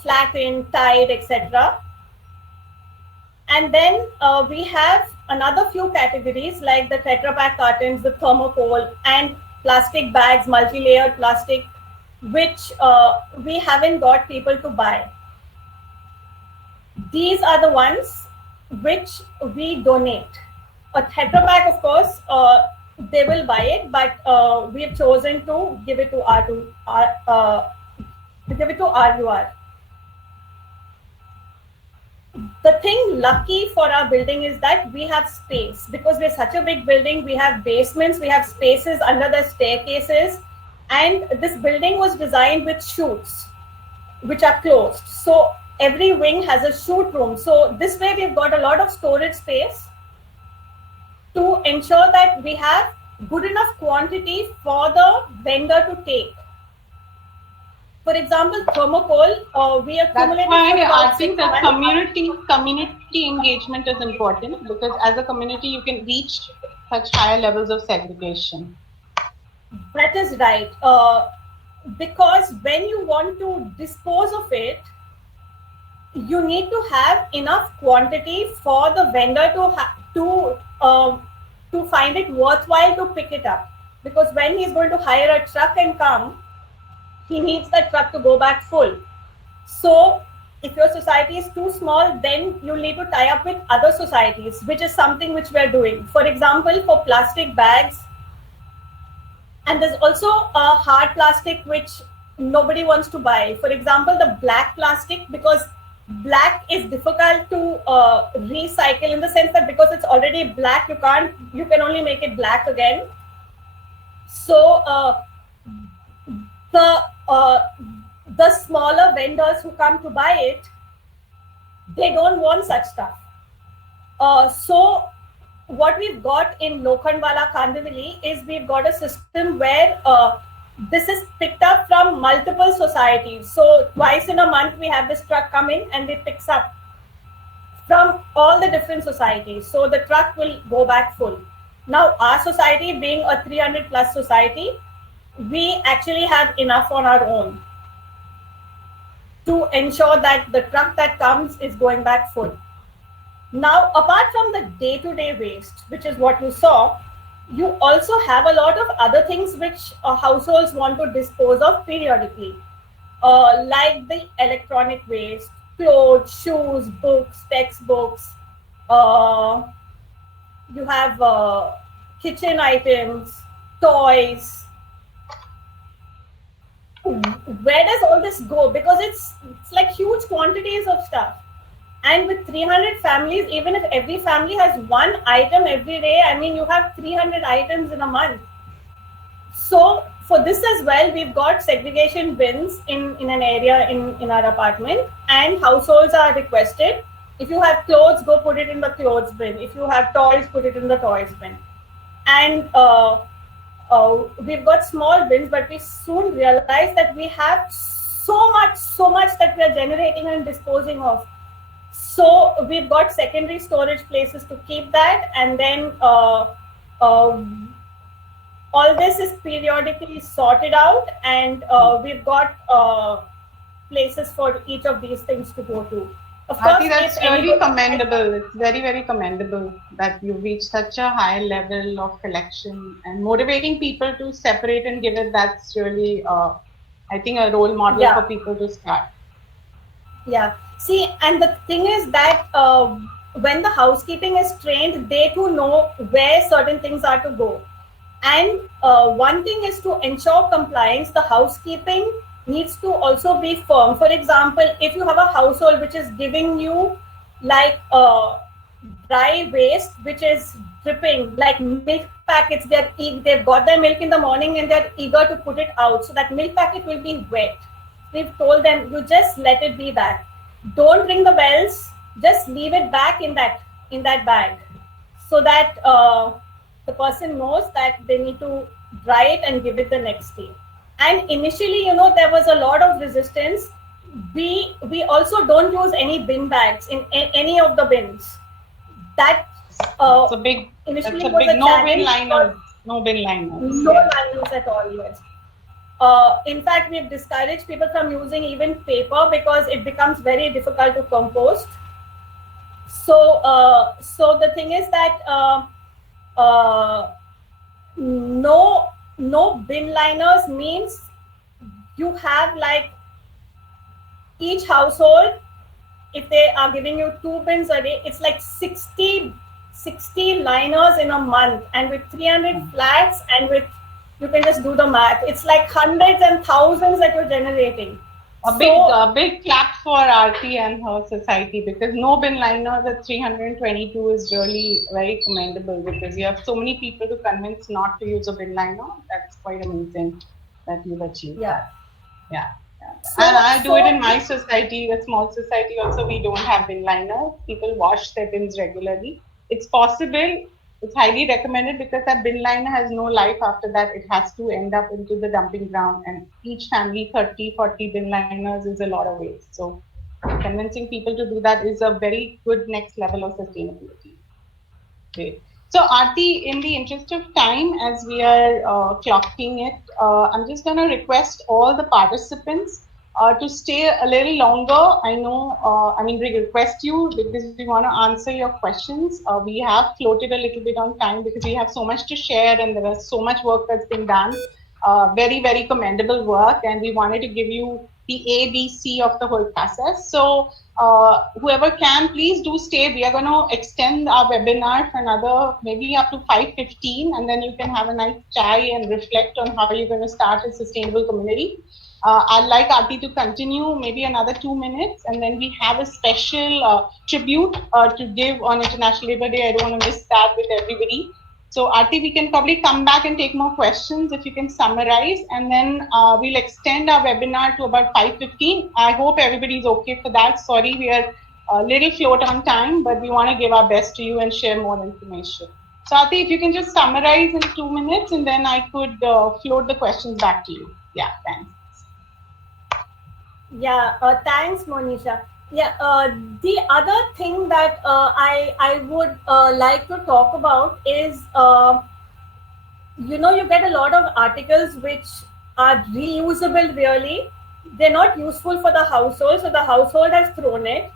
flattened, tied, etc. And then we have another few categories like the Tetra Pak cartons, the thermocol, and plastic bags, multi-layered plastic, which we haven't got people to buy. These are the ones which we donate. A Tetra Pak, of course, they will buy it, but we have chosen to give it to RUR. The thing lucky for our building is that we have space, because we're such a big building. We have basements, we have spaces under the staircases, and this building was designed with chutes which are closed. So every wing has a chute room. So this way we've got a lot of storage space to ensure that we have good enough quantity for the vendor to take. For example, thermocol, we accumulated. That's why I think that community engagement is important, because as a community you can reach such higher levels of segregation. That is right. Because when you want to dispose of it, you need to have enough quantity for the vendor to find it worthwhile to pick it up. Because when he's going to hire a truck and come, he needs that truck to go back full. So if your society is too small, then you need to tie up with other societies, which is something which we are doing. For example, for plastic bags, and there's also a hard plastic which nobody wants to buy. For example, the black plastic, because black is difficult to recycle, in the sense that because it's already black, you can only make it black again. So the smaller vendors who come to buy it, they don't want such stuff. So what we've got in Lokhandwala Kandivali is we've got a system where this is picked up from multiple societies. So twice in a month we have this truck come in and it picks up from all the different societies. So the truck will go back full. Now our society, being a 300 plus society, we actually have enough on our own to ensure that the truck that comes is going back full. Now, apart from the day-to-day waste, which is what you saw, you also have a lot of other things which households want to dispose of periodically, like the electronic waste, clothes, shoes, books, textbooks. You have kitchen items, toys. Where does all this go? Because it's like huge quantities of stuff. And with 300 families, even if every family has one item every day, I mean, you have 300 items in a month. So for this as well, we've got segregation bins in an area in our apartment, and households are requested. If you have clothes, go put it in the clothes bin. If you have toys, put it in the toys bin. And we've got small bins, but we soon realized that we have so much that we are generating and disposing of. So we've got secondary storage places to keep that, and then all this is periodically sorted out, and we've got places for each of these things to go to. Of course, I think that's really commendable. It's very, very commendable that you reach such a high level of collection, and motivating people to separate and give it. That's really, I think, a role model for people to start. Yeah. See, and the thing is that when the housekeeping is trained, they too know where certain things are to go. And one thing is to ensure compliance, the housekeeping needs to also be firm. For example, if you have a household which is giving you like dry waste, which is dripping, like milk packets, they've got their milk in the morning and they're eager to put it out. So that milk packet will be wet. We've told them, you just let it be that. Don't ring the bells, just leave it back in that bag, so that the person knows that they need to dry it and give it the next day. And initially, there was a lot of resistance. We also don't use any bin bags in any of the bins. That it's a big initially that's a was big a no bin challenge. liners. No bin liners. No liners at all, yes. In fact, we've discouraged people from using even paper because it becomes very difficult to compost. So the thing is that no bin liners means you have like each household, if they are giving you 2 bins a day, it's like 60 liners in a month, and with 300 flats, and with, you can just do the math, it's like hundreds and thousands that you're generating. A big clap for Aarti and her society, because no bin liners at 322 is really very commendable, because you have so many people to convince not to use a bin liner. That's quite amazing that you've achieved. Yeah. And I do it in my society, a small society also. We don't have bin liners. People wash their bins regularly. It's possible. It's highly recommended, because that bin liner has no life after that. It has to end up into the dumping ground, and each family 30, 40 bin liners is a lot of waste. So convincing people to do that is a very good next level of sustainability. Great. So Aarti, in the interest of time, as we are clocking it, I'm just going to request all the participants to stay a little longer. I know, we request you because we want to answer your questions. We have floated a little bit on time because we have so much to share, and there is so much work that's been done. Very, very commendable work, and we wanted to give you the A, B, C of the whole process. So whoever can, please do stay. We are going to extend our webinar for another maybe up to 5:15, and then you can have a nice chai and reflect on how you're going to start a sustainable community. I'd like Aarti to continue maybe another 2 minutes, and then we have a special tribute to give on International Labour Day. I don't want to miss that with everybody. So Aarti, we can probably come back and take more questions if you can summarize, and then we'll extend our webinar to about 5:15. I hope everybody's okay for that. Sorry, we are a little short on time, but we want to give our best to you and share more information. So Aarti, if you can just summarize in 2 minutes, and then I could float the questions back to you. Yeah, thanks. Yeah, thanks, Monisha. Yeah, the other thing that I would like to talk about is, you get a lot of articles which are reusable really. They're not useful for the household, so the household has thrown it.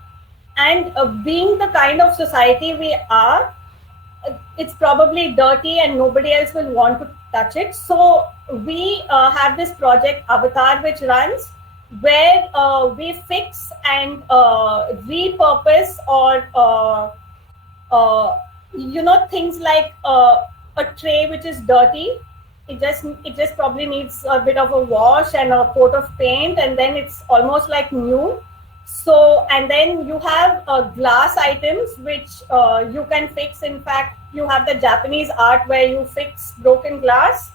And being the kind of society we are, it's probably dirty and nobody else will want to touch it. So we have this project Avatar which runs, where we fix and repurpose, or things like a tray which is dirty. It just probably needs a bit of a wash and a coat of paint, and then it's almost like new. So, and then you have glass items which you can fix. In fact, you have the Japanese art where you fix broken glass.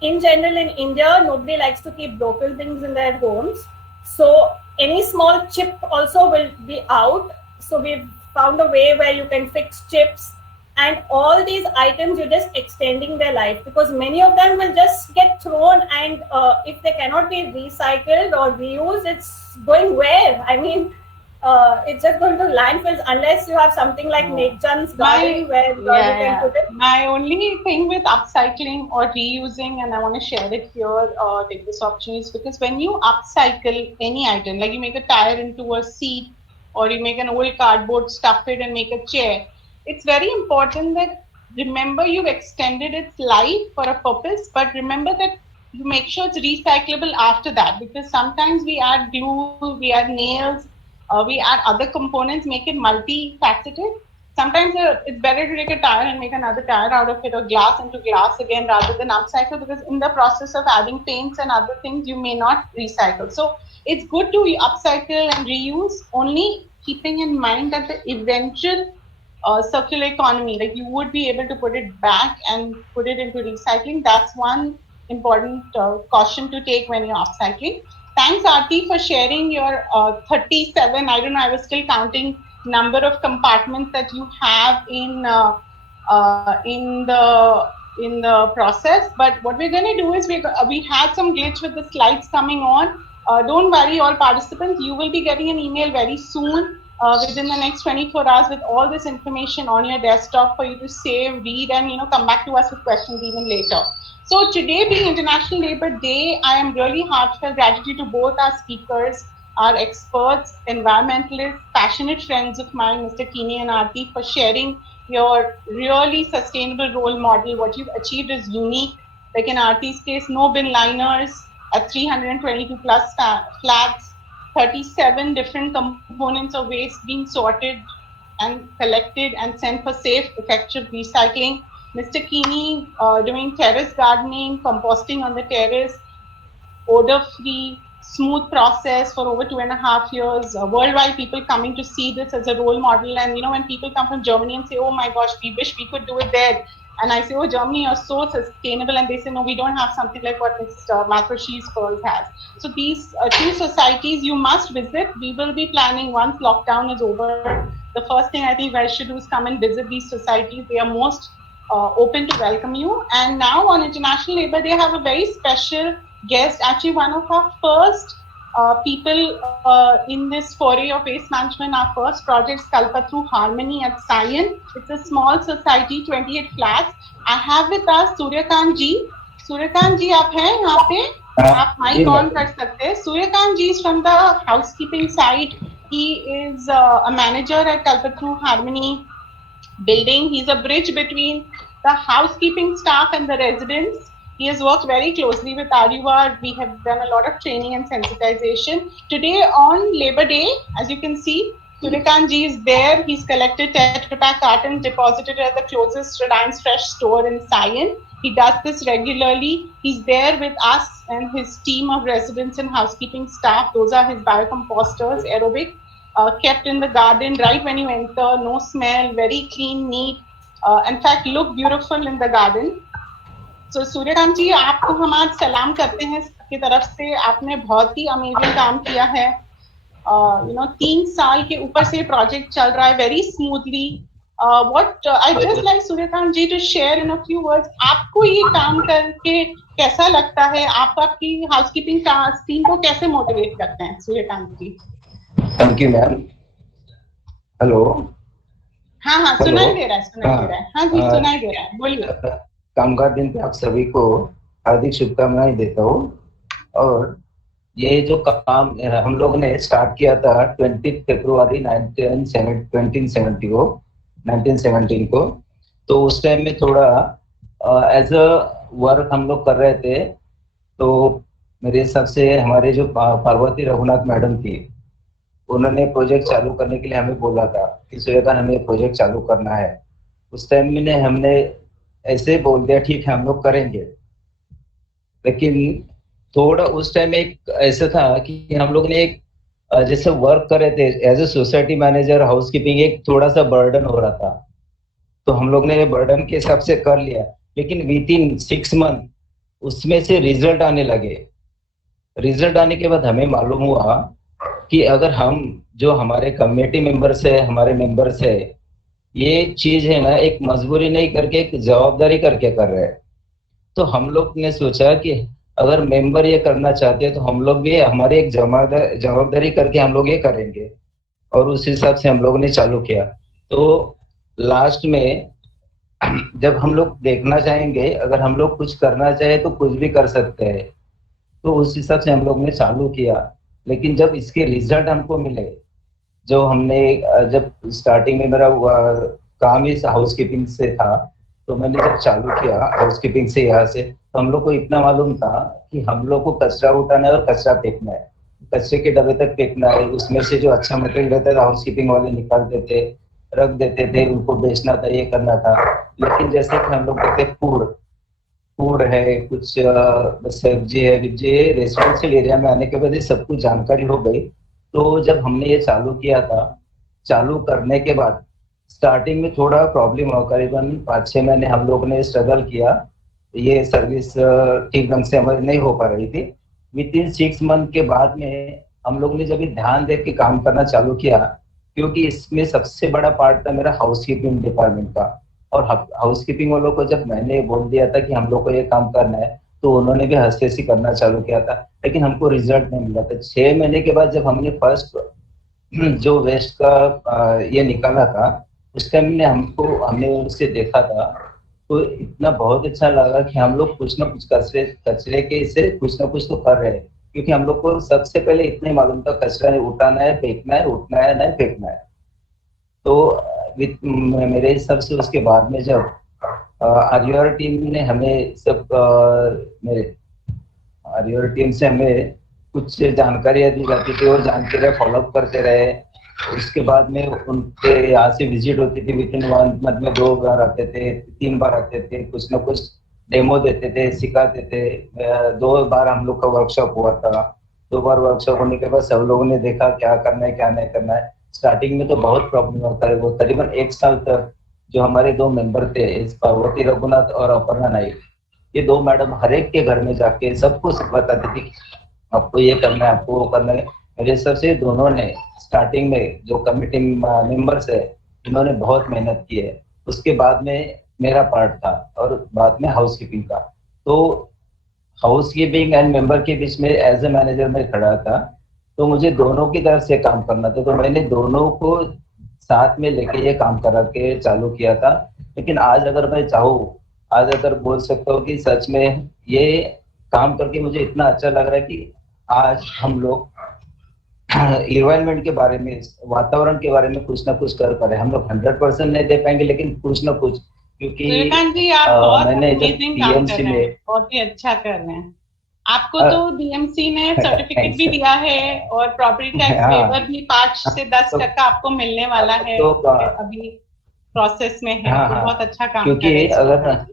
In general, in India, nobody likes to keep broken things in their homes. So any small chip also will be out. So we've found a way where you can fix chips, and all these items, you're just extending their life, because many of them will just get thrown, and if they cannot be recycled or reused, it's going where? I mean, it's just going to landfills unless you have something like Nekchand's garden where you can put it. My only thing with upcycling or reusing, and I want to share it here, take this opportunity, is because when you upcycle any item, like you make a tire into a seat, or you make an old cardboard, stuff it and make a chair, it's very important that remember you've extended its life for a purpose, but remember that you make sure it's recyclable after that, because sometimes we add glue, we add nails, we add other components, make it multifaceted. Sometimes it's better to take a tire and make another tire out of it, or glass into glass again, rather than upcycle, because in the process of adding paints and other things, you may not recycle. So it's good to upcycle and reuse, only keeping in mind that the eventual circular economy, like you would be able to put it back and put it into recycling. That's one important caution to take when you're upcycling. Thanks, Aarti, for sharing your 37, I don't know, I was still counting number of compartments that you have in the process. But what we're going to do is we had some glitch with the slides coming on. Don't worry, all participants, you will be getting an email very soon, within the next 24 hours, with all this information on your desktop for you to save, read, and come back to us with questions even later. So today being International Labour Day, I am really heartfelt gratitude to both our speakers, our experts, environmentalists, passionate friends of mine, Mr. Kini and Aarti, for sharing your really sustainable role model. What you've achieved is unique. Like in Aarti's case, no bin liners at 322 plus flags, 37 different components of waste being sorted and collected and sent for safe, effective recycling. Mr. Kini doing terrace gardening, composting on the terrace, odor-free, smooth process for over 2.5 years. Worldwide, people coming to see this as a role model. And you know, when people come from Germany and say, "Oh my gosh, we wish we could do it there," and I say, "Oh, Germany, you're so sustainable," and they say, "No, we don't have something like what Mr. Matroshi's Pearls has." So these two societies you must visit. We will be planning once lockdown is over. The first thing I think you guys should do is come and visit these societies. They are most open to welcome you. And now on International Labour Day, have a very special guest, actually one of our first people in this foray of waste management. Our first project, Kalpataru Harmony at Sion. It's a small society, 28 flats. I have with us Suryakant ji. Suryakant ji, आप हैं यहाँ पे? आप mic on कर सकते हैं. Suryakant ji is from the housekeeping side. He is a manager at Kalpataru Harmony building. He's a bridge between the housekeeping staff and the residents. He has worked very closely with RUR. We have done a lot of training and sensitization. Today on Labour Day, as you can see, Suryakant ji is there. He's collected Tetra Pak cartons, deposited at the closest Reliance Fresh store in Sion. He does this regularly. He's there with us and his team of residents and housekeeping staff. Those are his biocomposters, aerobic, kept in the garden right when you enter. No smell, very clean, neat. In fact, look beautiful in the garden. So Suryakant जी, आपको हम आज सलाम करते हैं सबकी तरफ से. आपने बहुत ही अमेजिंग काम किया है. 3 साल के ऊपर से प्रोजेक्ट चल रहा है very smoothly. What I just like Suryakant ji to share in a few words. आपको ये काम करके कैसा लगता है? आप आपकी हाउसकीपिंग टीम को कैसे मोटिवेट करते हैं, Suryakant ji? Thank you ma'am. Hello. हाँ, सुनाई दे रहा है. हाँ जी, सुनाई दे रहा है, बोलिए. कामगार दिन पे आप सभी को हार्दिक शुभकामनाएं देता हूँ. और ये जो काम हम लोग ने स्टार्ट किया था 20 फरवरी 1917 को, तो उस टाइम में थोड़ा एज अ वर्क हम लोग कर रहे थे. तो मेरे हिसाब से हमारे जो पार्वती रघुनाथ मैडम थी, उन्होंने प्रोजेक्ट चालू करने के लिए हमें बोला था कि सूर्यकांत हमें प्रोजेक्ट चालू करना है. उस टाइम में हमने ऐसे बोल दिया ठीक है हम लोग करेंगे. लेकिन थोड़ा उस टाइम एक ऐसा था कि हम लोग ने एक जैसे वर्क कर रहे थे as a society manager, housekeeping एक थोड़ा सा बर्डन हो रहा था. तो हम लोग ने बर्डन के हिसाब से कर लिया. लेकिन विद इन 6 मंथ उसमें से रिजल्ट आने लगे. रिजल्ट आने के बाद हमें मालूम हुआ कि अगर हम जो हमारे कम्युनिटी मेंबर्स है, हमारे मेंबर्स है, ये चीज है ना, एक मजबूरी नहीं करके एक जवाबदारी करके कर रहे हैं. तो हम लोग ने सोचा कि अगर मेंबर ये करना चाहते हैं तो हम लोग भी हमारी एक जवाबदारी करके हम लोग ये करेंगे. और उस हिसाब से हम लोग ने चालू किया. तो लास्ट में जब हम लोग देखना चाहेंगे, अगर हम लोग कुछ करना चाहे तो कुछ भी कर सकते हैं. तो उस हिसाब से हम लोग ने चालू किया. लेकिन जब इसके रिजल्ट हमको मिले, जो हमने जब स्टार्टिंग में मेरा काम इस हाउसकीपिंग से था, तो मैंने जब चालू किया हाउसकीपिंग से यहाँ से, तो हम लोग को इतना मालूम था कि हम लोग को कचरा उठाना है और कचरा फेंकना है. कचरे के डब्बे तक फेंकना है. उसमें से जो अच्छा मटेरियल रहता था हाउसकीपिंग वाले निकाल देते, रख देते थे, उनको बेचना था, ये करना था. लेकिन जैसे कि हम लोग कहते फूड है, कुछ सब्जी है, रेसिडेंशियल एरिया में आने के बाद ये सब कुछ जानकारी हो गई. तो जब हमने ये चालू किया था, चालू करने के बाद स्टार्टिंग में थोड़ा प्रॉब्लम हुआ. करीबन 5-6 महीने हम लोग ने स्ट्रगल किया. ये सर्विस ठीक ढंग से हमारी नहीं हो पा रही थी. विद इन 6 मंथ के बाद में हम लोग ने जब ध्यान दे के काम करना चालू किया, क्योंकि इसमें सबसे बड़ा पार्ट था मेरा हाउसकीपिंग डिपार्टमेंट का. और हाउसकीपिंग वालों को जब मैंने बोल दिया था कि हम लोग को ये काम करना है, तो उन्होंने भी हंसी करना चालू किया था. लेकिन हमको रिजल्ट नहीं मिला था. 6 महीने के बाद जब हमने फर्स्ट जो वेस्ट का ये निकाला था, उस टाइम हमने उससे देखा था, तो इतना बहुत अच्छा लगा कि हम लोग कुछ ना कुछ कचरे के से कुछ ना कुछ तो कर रहे हैं. क्योंकि हम लोग को सबसे पहले इतना ही मालूम था कचरा उठाना है, फेंकना है, उठना है, नहीं फेंकना है। तो मेरे हिसाब से उसके बाद में जब आर्यर टीम ने हमें सब मेरे आर्यर टीम से हमें कुछ जानकारियां दी जाती थी और जानकारियां फॉलोअप करते रहे। उसके बाद में उनके यहाँ से विजिट होती थी, विद इन 1 मंथ में 2 बार आते थे, 3 बार आते थे, कुछ ना कुछ डेमो देते थे, सिखाते थे। 2 बार हम लोग का वर्कशॉप हुआ था। 2 बार वर्कशॉप होने के बाद सब लोगों ने देखा क्या करना है क्या नहीं करना है। स्टार्टिंग में तो बहुत प्रॉब्लम होता है। वो करीबन 1 साल तक जो हमारे 2 मेंबर थे, पार्वती रघुनाथ और अपर्णा नाइक, ये 2 मैडम हर एक के घर में जाके सबको बताती थी आपको ये करना है, आपको वो करना है। मेरे हिसाब से दोनों ने स्टार्टिंग में जो कमिटी मेंबर्स है इन्होंने बहुत मेहनत की है। उसके बाद में मेरा पार्ट था और बाद में हाउसकीपिंग का। तो हाउसकीपिंग एंड मेंबर के बीच में एज ए मैनेजर में खड़ा था, तो मुझे दोनों की तरफ से काम करना था। तो मैंने दोनों को साथ में लेके ये काम करा के चालू किया था। लेकिन आज अगर मैं चाहूँ, आज अगर बोल सकता हूँ कि सच में ये काम करके मुझे इतना अच्छा लग रहा है कि आज हम लोग इन्वायरमेंट के बारे में, वातावरण के बारे में कुछ ना कुछ कर पा रहे हैं। हम लोग 100% नहीं दे पाएंगे, लेकिन कुछ ना कुछ, क्योंकि सूर्यकांत जी आप बहुत मैंने जब अमेजिंग काम कर DMC रहे हैं, में बहुत ही अच्छा कर रहे हैं। आपको तो DMC ने सर्टिफिकेट भी दिया है और प्रॉपर्टी टैक्स हाँ। वेवर भी 5 से 10% आपको मिलने वाला है, तो अभी प्रोसेस में है। हाँ, तो हाँ। बहुत अच्छा काम कर क्योंकि रहे हैं अगर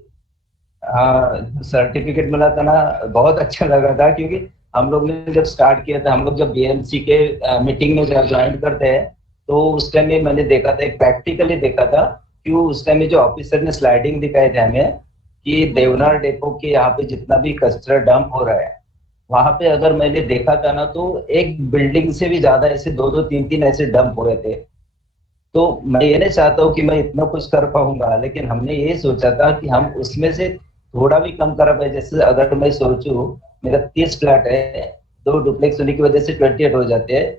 सर्टिफिकेट मिला था ना, बहुत अच्छा लगा था। क्योंकि हम लोग ने जब स्टार्ट किया था, हम लोग जब BMC के मीटिंग में ज्वाइन करते हैं, तो उस टाइम में मैंने देखा था, एक प्रैक्टिकली देखा था कि उस टाइम में जो ऑफिसर ने स्लाइडिंग दिखाए थे हमें कि देवनार डेपो के यहाँ पे जितना भी कचरा डंप हो रहा है, वहां पे अगर मैंने देखा था ना, तो एक बिल्डिंग से भी ज्यादा ऐसे 2-2, 3-3 ऐसे डंप हो रहे थे। तो मैं ये नहीं चाहता हूँ कि मैं इतना कुछ कर पाऊंगा, लेकिन हमने ये सोचा था कि हम उसमें से थोड़ा भी कम कर पाए। जैसे अगर मैं सोचूं मेरा 30 फ्लैट है, 2 डुप्लेक्स होने की वजह से 28 हो जाते हैं।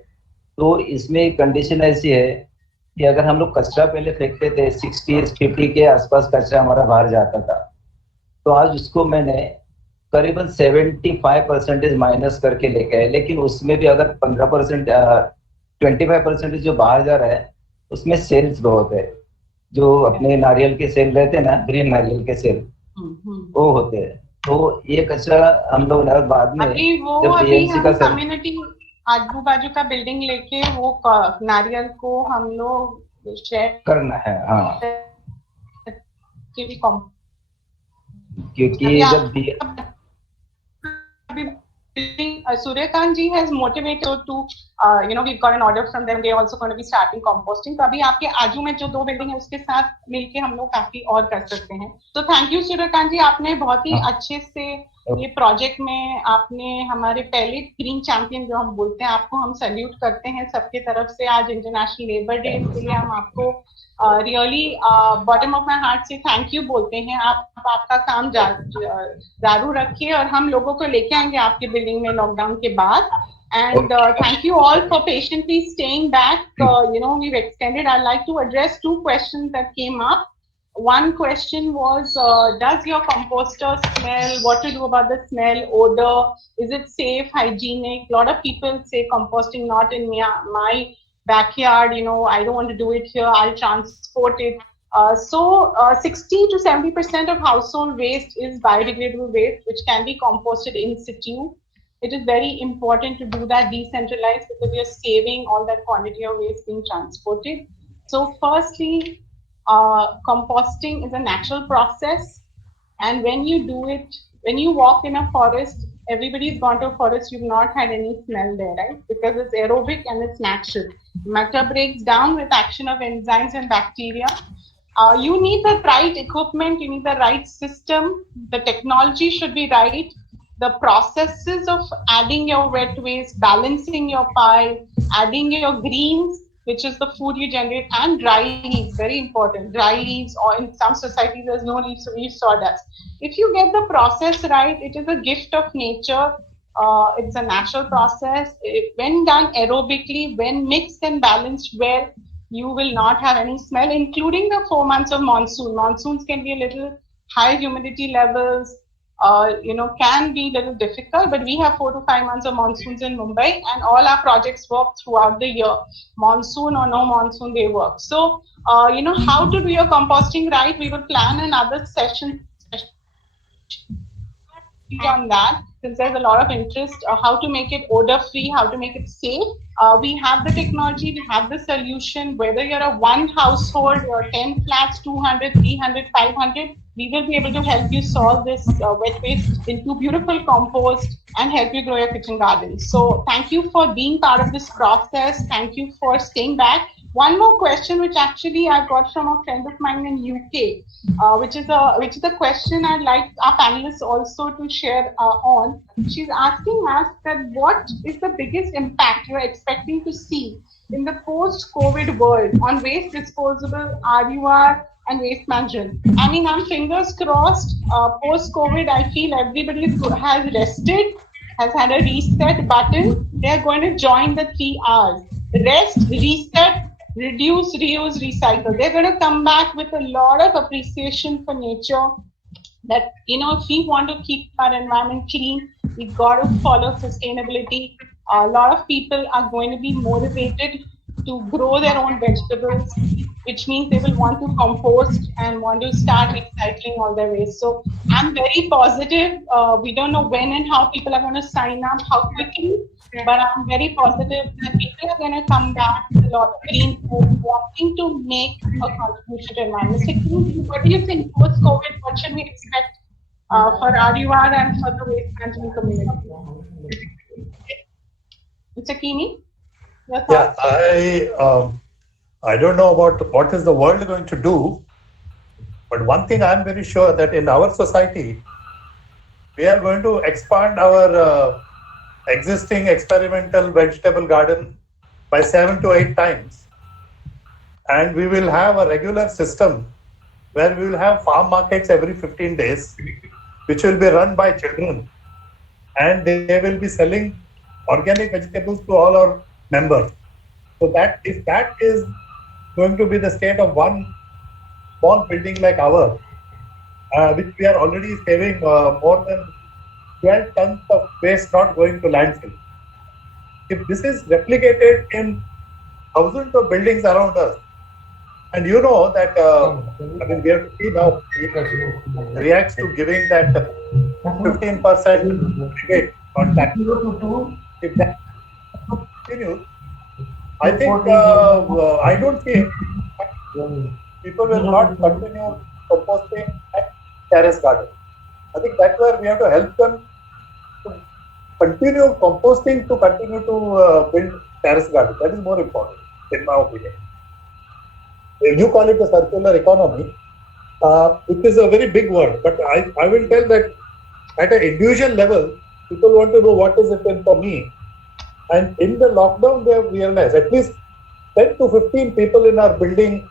तो इसमें कंडीशन ऐसी है कि अगर हम लोग कचरा पहले फेंकते थे 60-50 के आसपास कचरा हमारा बाहर जाता था, तो आज उसको मैंने करीबन 75% माइनस करके लेके आए। लेकिन उसमें भी अगर 15%, 25% जो बाहर जा रहा है, उसमें सेल्स बहुत है। जो अपने नारियल के सेल रहते हैं ना, ग्रीन नारियल के सेल, वो होते हैं। तो ये कचरा हम लोग बाद में अभी वो जब अभी DMC हम का कम्युनिटी आजू बाजू का बिल्डिंग लेके वो नारियल को हम लोग शेयर करना है। हाँ, के भी क्योंकि जब Suryakant ji has motivated to, we've got an order from them. They're also going to be starting composting. तो अभी आपके आजू में जो 2 बिल्डिंग है उसके साथ मिलके हम लोग काफी और कर सकते हैं। तो थैंक यू सूर्यकांत जी, आपने बहुत ही अच्छे से ये प्रोजेक्ट में आपने हमारे पहले ग्रीन चैंपियन जो हम बोलते हैं, आपको हम सैल्यूट करते हैं सबके तरफ से। आज इंटरनेशनल लेबर डे, इसके लिए हम आपको really bottom of my heart से थैंक यू बोलते हैं। आप आपका काम जारू रखिए और हम लोगों को लेके आएंगे आपके बिल्डिंग में लॉकडाउन के बाद। And thank you all for patiently staying back. We've extended. I'd like to address 2 questions that came up. One question was, does your composter smell? What to do about the smell, odor? Is it safe, hygienic? A lot of people say composting not in my backyard. I don't want to do it here. I'll transport it. 60 to 70% of household waste is biodegradable waste, which can be composted in situ. It is very important to do that decentralized, because you're saving all that quantity of waste being transported. So firstly, composting is a natural process, and when you do it, when you walk in a forest, everybody's gone to a forest, you've not had any smell there, right? Because it's aerobic and it's natural. Matter breaks down with action of enzymes and bacteria. You need the right equipment, you need the right system, the technology should be right. The processes of adding your wet waste, balancing your pile, adding your greens, which is the food you generate, and dry leaves, very important. Dry leaves, or in some societies there's no leaves, so we use sawdust. If you get the process right, it is a gift of nature. It's a natural process. When done aerobically, when mixed and balanced well, you will not have any smell, including the 4 months of monsoon. Monsoons can be a little high humidity levels, can be a little difficult, but we have 4 to 5 months of monsoons in Mumbai, and all our projects work throughout the year. Monsoon or no monsoon, they work. So, how to do your composting right, we will plan another session on that, since there's a lot of interest, how to make it odor free, how to make it safe. We have the technology, we have the solution. Whether you're a one household or 10 flats, 200, 300, 500, we will be able to help you solve this wet waste into beautiful compost and help you grow your kitchen garden. So thank you for being part of this process. Thank you for staying back. One more question, which actually I got from a friend of mine in UK, which is a question I'd like our panelists also to share on. She's asking us that what is the biggest impact you're expecting to see in the post-COVID world on waste disposal, RUR, and waste management? I mean, I'm fingers crossed. Post-COVID, I feel everybody has rested, has had a reset button. They're going to join the 3 R's: rest, reset, reduce, reuse, recycle. They're going to come back with a lot of appreciation for nature. That, if we want to keep our environment clean, we got to follow sustainability. A lot of people are going to be motivated to grow their own vegetables, which means they will want to compost and want to start recycling all their waste. So I'm very positive. We don't know when and how people are going to sign up, how quickly, but I'm very positive that people are going to come back with a lot of green food, wanting to make a contribution to environment. So, what do you think post-COVID? What should we expect for RUR and for the waste management community? Mr. Kini, your thoughts? Yeah, I don't know about what is the world going to do, but one thing I'm very sure that in our society, we are going to expand our existing experimental vegetable garden by 7 to 8 times. And we will have a regular system where we will have farm markets every 15 days, which will be run by children. And they will be selling organic vegetables to all our members. So that if that is going to be the state of one small building like ours, which we are already saving more than 12 tons of waste not going to landfill. If this is replicated in thousands of buildings around us, and you know that, we have to see now, it reacts to giving that 15% rebate on tax. If that continues, I think, I don't think people will not continue composting at terrace garden. I think that's where we have to help them to continue composting, to continue to build terrace garden. That is more important, in my opinion. You call it the circular economy, which is a very big word, but I will tell that at an individual level, people want to know what is it in for me. And in the lockdown, they have realized at least 10 to 15 people in our building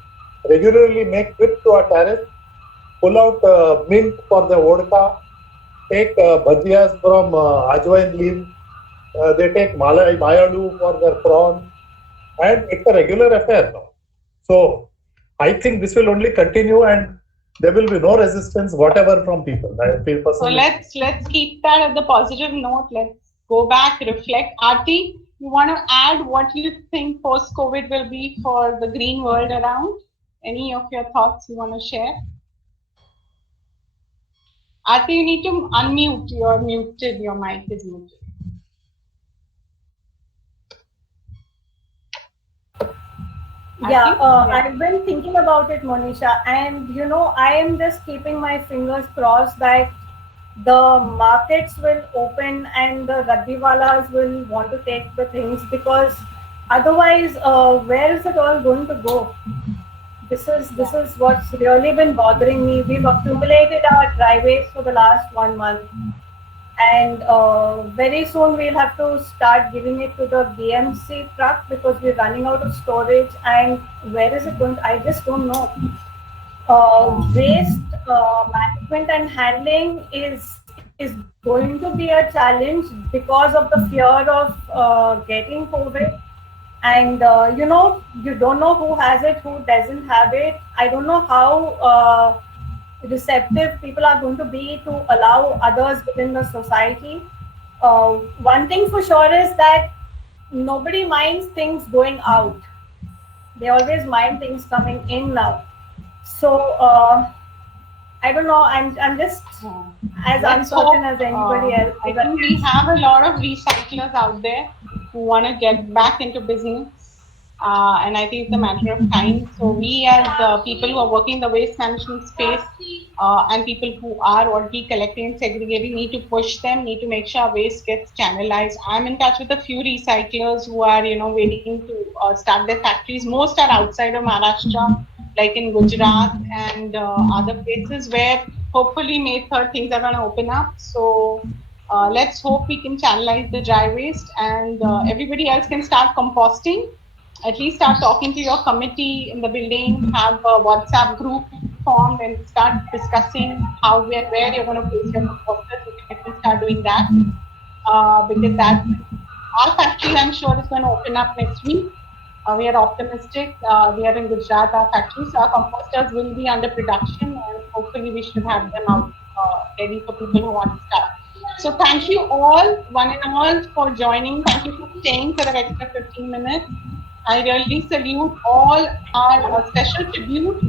regularly make trips to our terrace, pull out mint for the vodka, take bhajiyas from ajwain leaf, they take mayadu for their prawn, and it's a regular affair now. So I think this will only continue, and there will be no resistance whatever from people. I feel personally. So let's keep that at the positive note. Let's go back, reflect. Aarti, you want to add what you think post-COVID will be for the green world around? Any of your thoughts you want to share? Aarti, you need to unmute. You're muted. Your mic is muted. Yeah, I've been thinking about it, Monisha, and I am just keeping my fingers crossed that the markets will open and the Raddiwalas will want to take the things, because otherwise, where is it all going to go? This is what's really been bothering me. We've accumulated our dry waste for the last 1 month, and very soon we'll have to start giving it to the BMC truck because we're running out of storage. And where is it going? I just don't know. Waste management and handling is going to be a challenge because of the fear of getting COVID. And you don't know who has it, who doesn't have it. I don't know how receptive people are going to be to allow others within the society. One thing for sure is that nobody minds things going out. They always mind things coming in now. So I don't know. I'm just as Let's uncertain hope, as anybody else. I think we have a lot of recyclers out there who want to get back into business. And I think it's a matter of time. So we as people who are working in the waste management space and people who are already collecting and segregating need to push them, need to make sure our waste gets channelized. I'm in touch with a few recyclers who are, waiting to start their factories. Most are outside of Maharashtra, like in Gujarat and other places where hopefully May 3rd things are going to open up. So let's hope we can channelize the dry waste and everybody else can start composting. At least start talking to your committee in the building, have a WhatsApp group formed and start discussing how, where you're going to place your composters. You can start doing that because that our factory, I'm sure, is going to open up next week. We are optimistic. We are in Gujarat, our factory, so our composters will be under production and hopefully we should have them out ready for people who want to start. So thank you all, one and all, for joining. Thank you for staying for the extra 15 minutes. I really salute all our special tribute,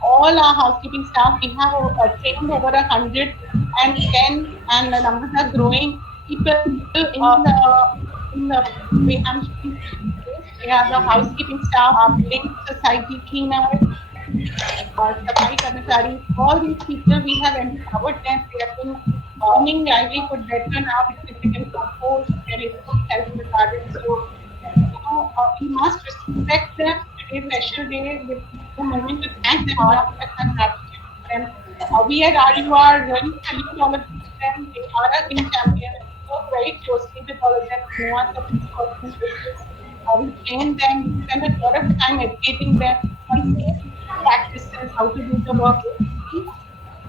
all our housekeeping staff. We have trained over 110 and the numbers are growing. People in the we have the housekeeping staff, our building society cleaners, Safai Karmachari, all these people, we have empowered them. They have been earning livelihood better now because they can compose, they're able to help in the garden. So, we must respect them. Today's special day with the moment to thank them and gratitude for them. We at RUR really salute all of them. They are our team champions. We work very closely with all of them. No one can we train them, we spend a lot of time educating them on safe practices, how to do the work,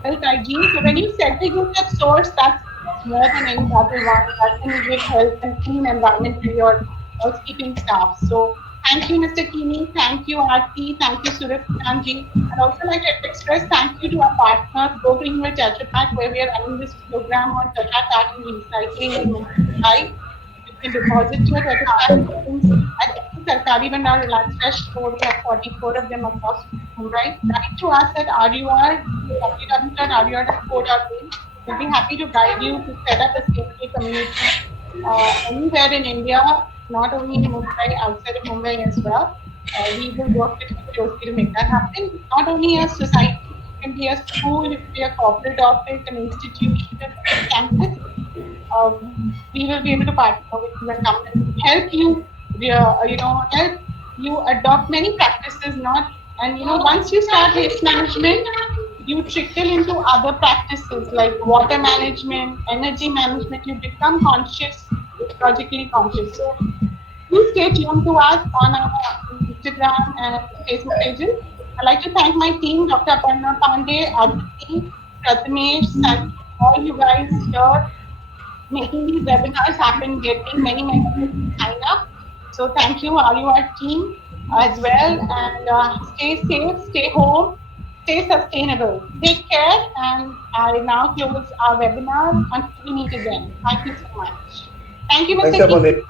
health hygiene. So when you segregate that source, that's more than any other one. That's going to give health and clean environment to your housekeeping staff. So thank you, Mr. Kini. Thank you, Aarti. Thank you, Suryakanji. I'd also like to express thank you to our partners, Go Green with Tetra Pak, where we are running this program on Tetra Pak and recycling in Mumbai. You can deposit your Tetra Pak at Sarkari Bhandar Reliance Fresh store. We have 44 of them across Mumbai. Write to us at RUR, www.rur.co.in. We'll be happy to guide you to set up a safety community anywhere in India, not only in Mumbai, outside of Mumbai as well. We will work with you closely to make that happen. Not only a society, it can be a school, it can be a corporate office, an institution, a campus. We will be able to partner with you and come and help you, help you adopt many practices. Once you start waste management, you trickle into other practices like water management, energy management. You become conscious, ecologically conscious. So please stay tuned to us on our Instagram and Facebook pages. I'd like to thank my team, Dr. Aparna Pandey, Aditi, Prathamesh, all you guys here, making these webinars happen, getting many people sign up. So thank you, RUR team as well. And stay safe, stay home, stay sustainable. Take care. And I now close our webinar until we meet again. Thank you so much. Thank you, Mr. Thank you, Monique.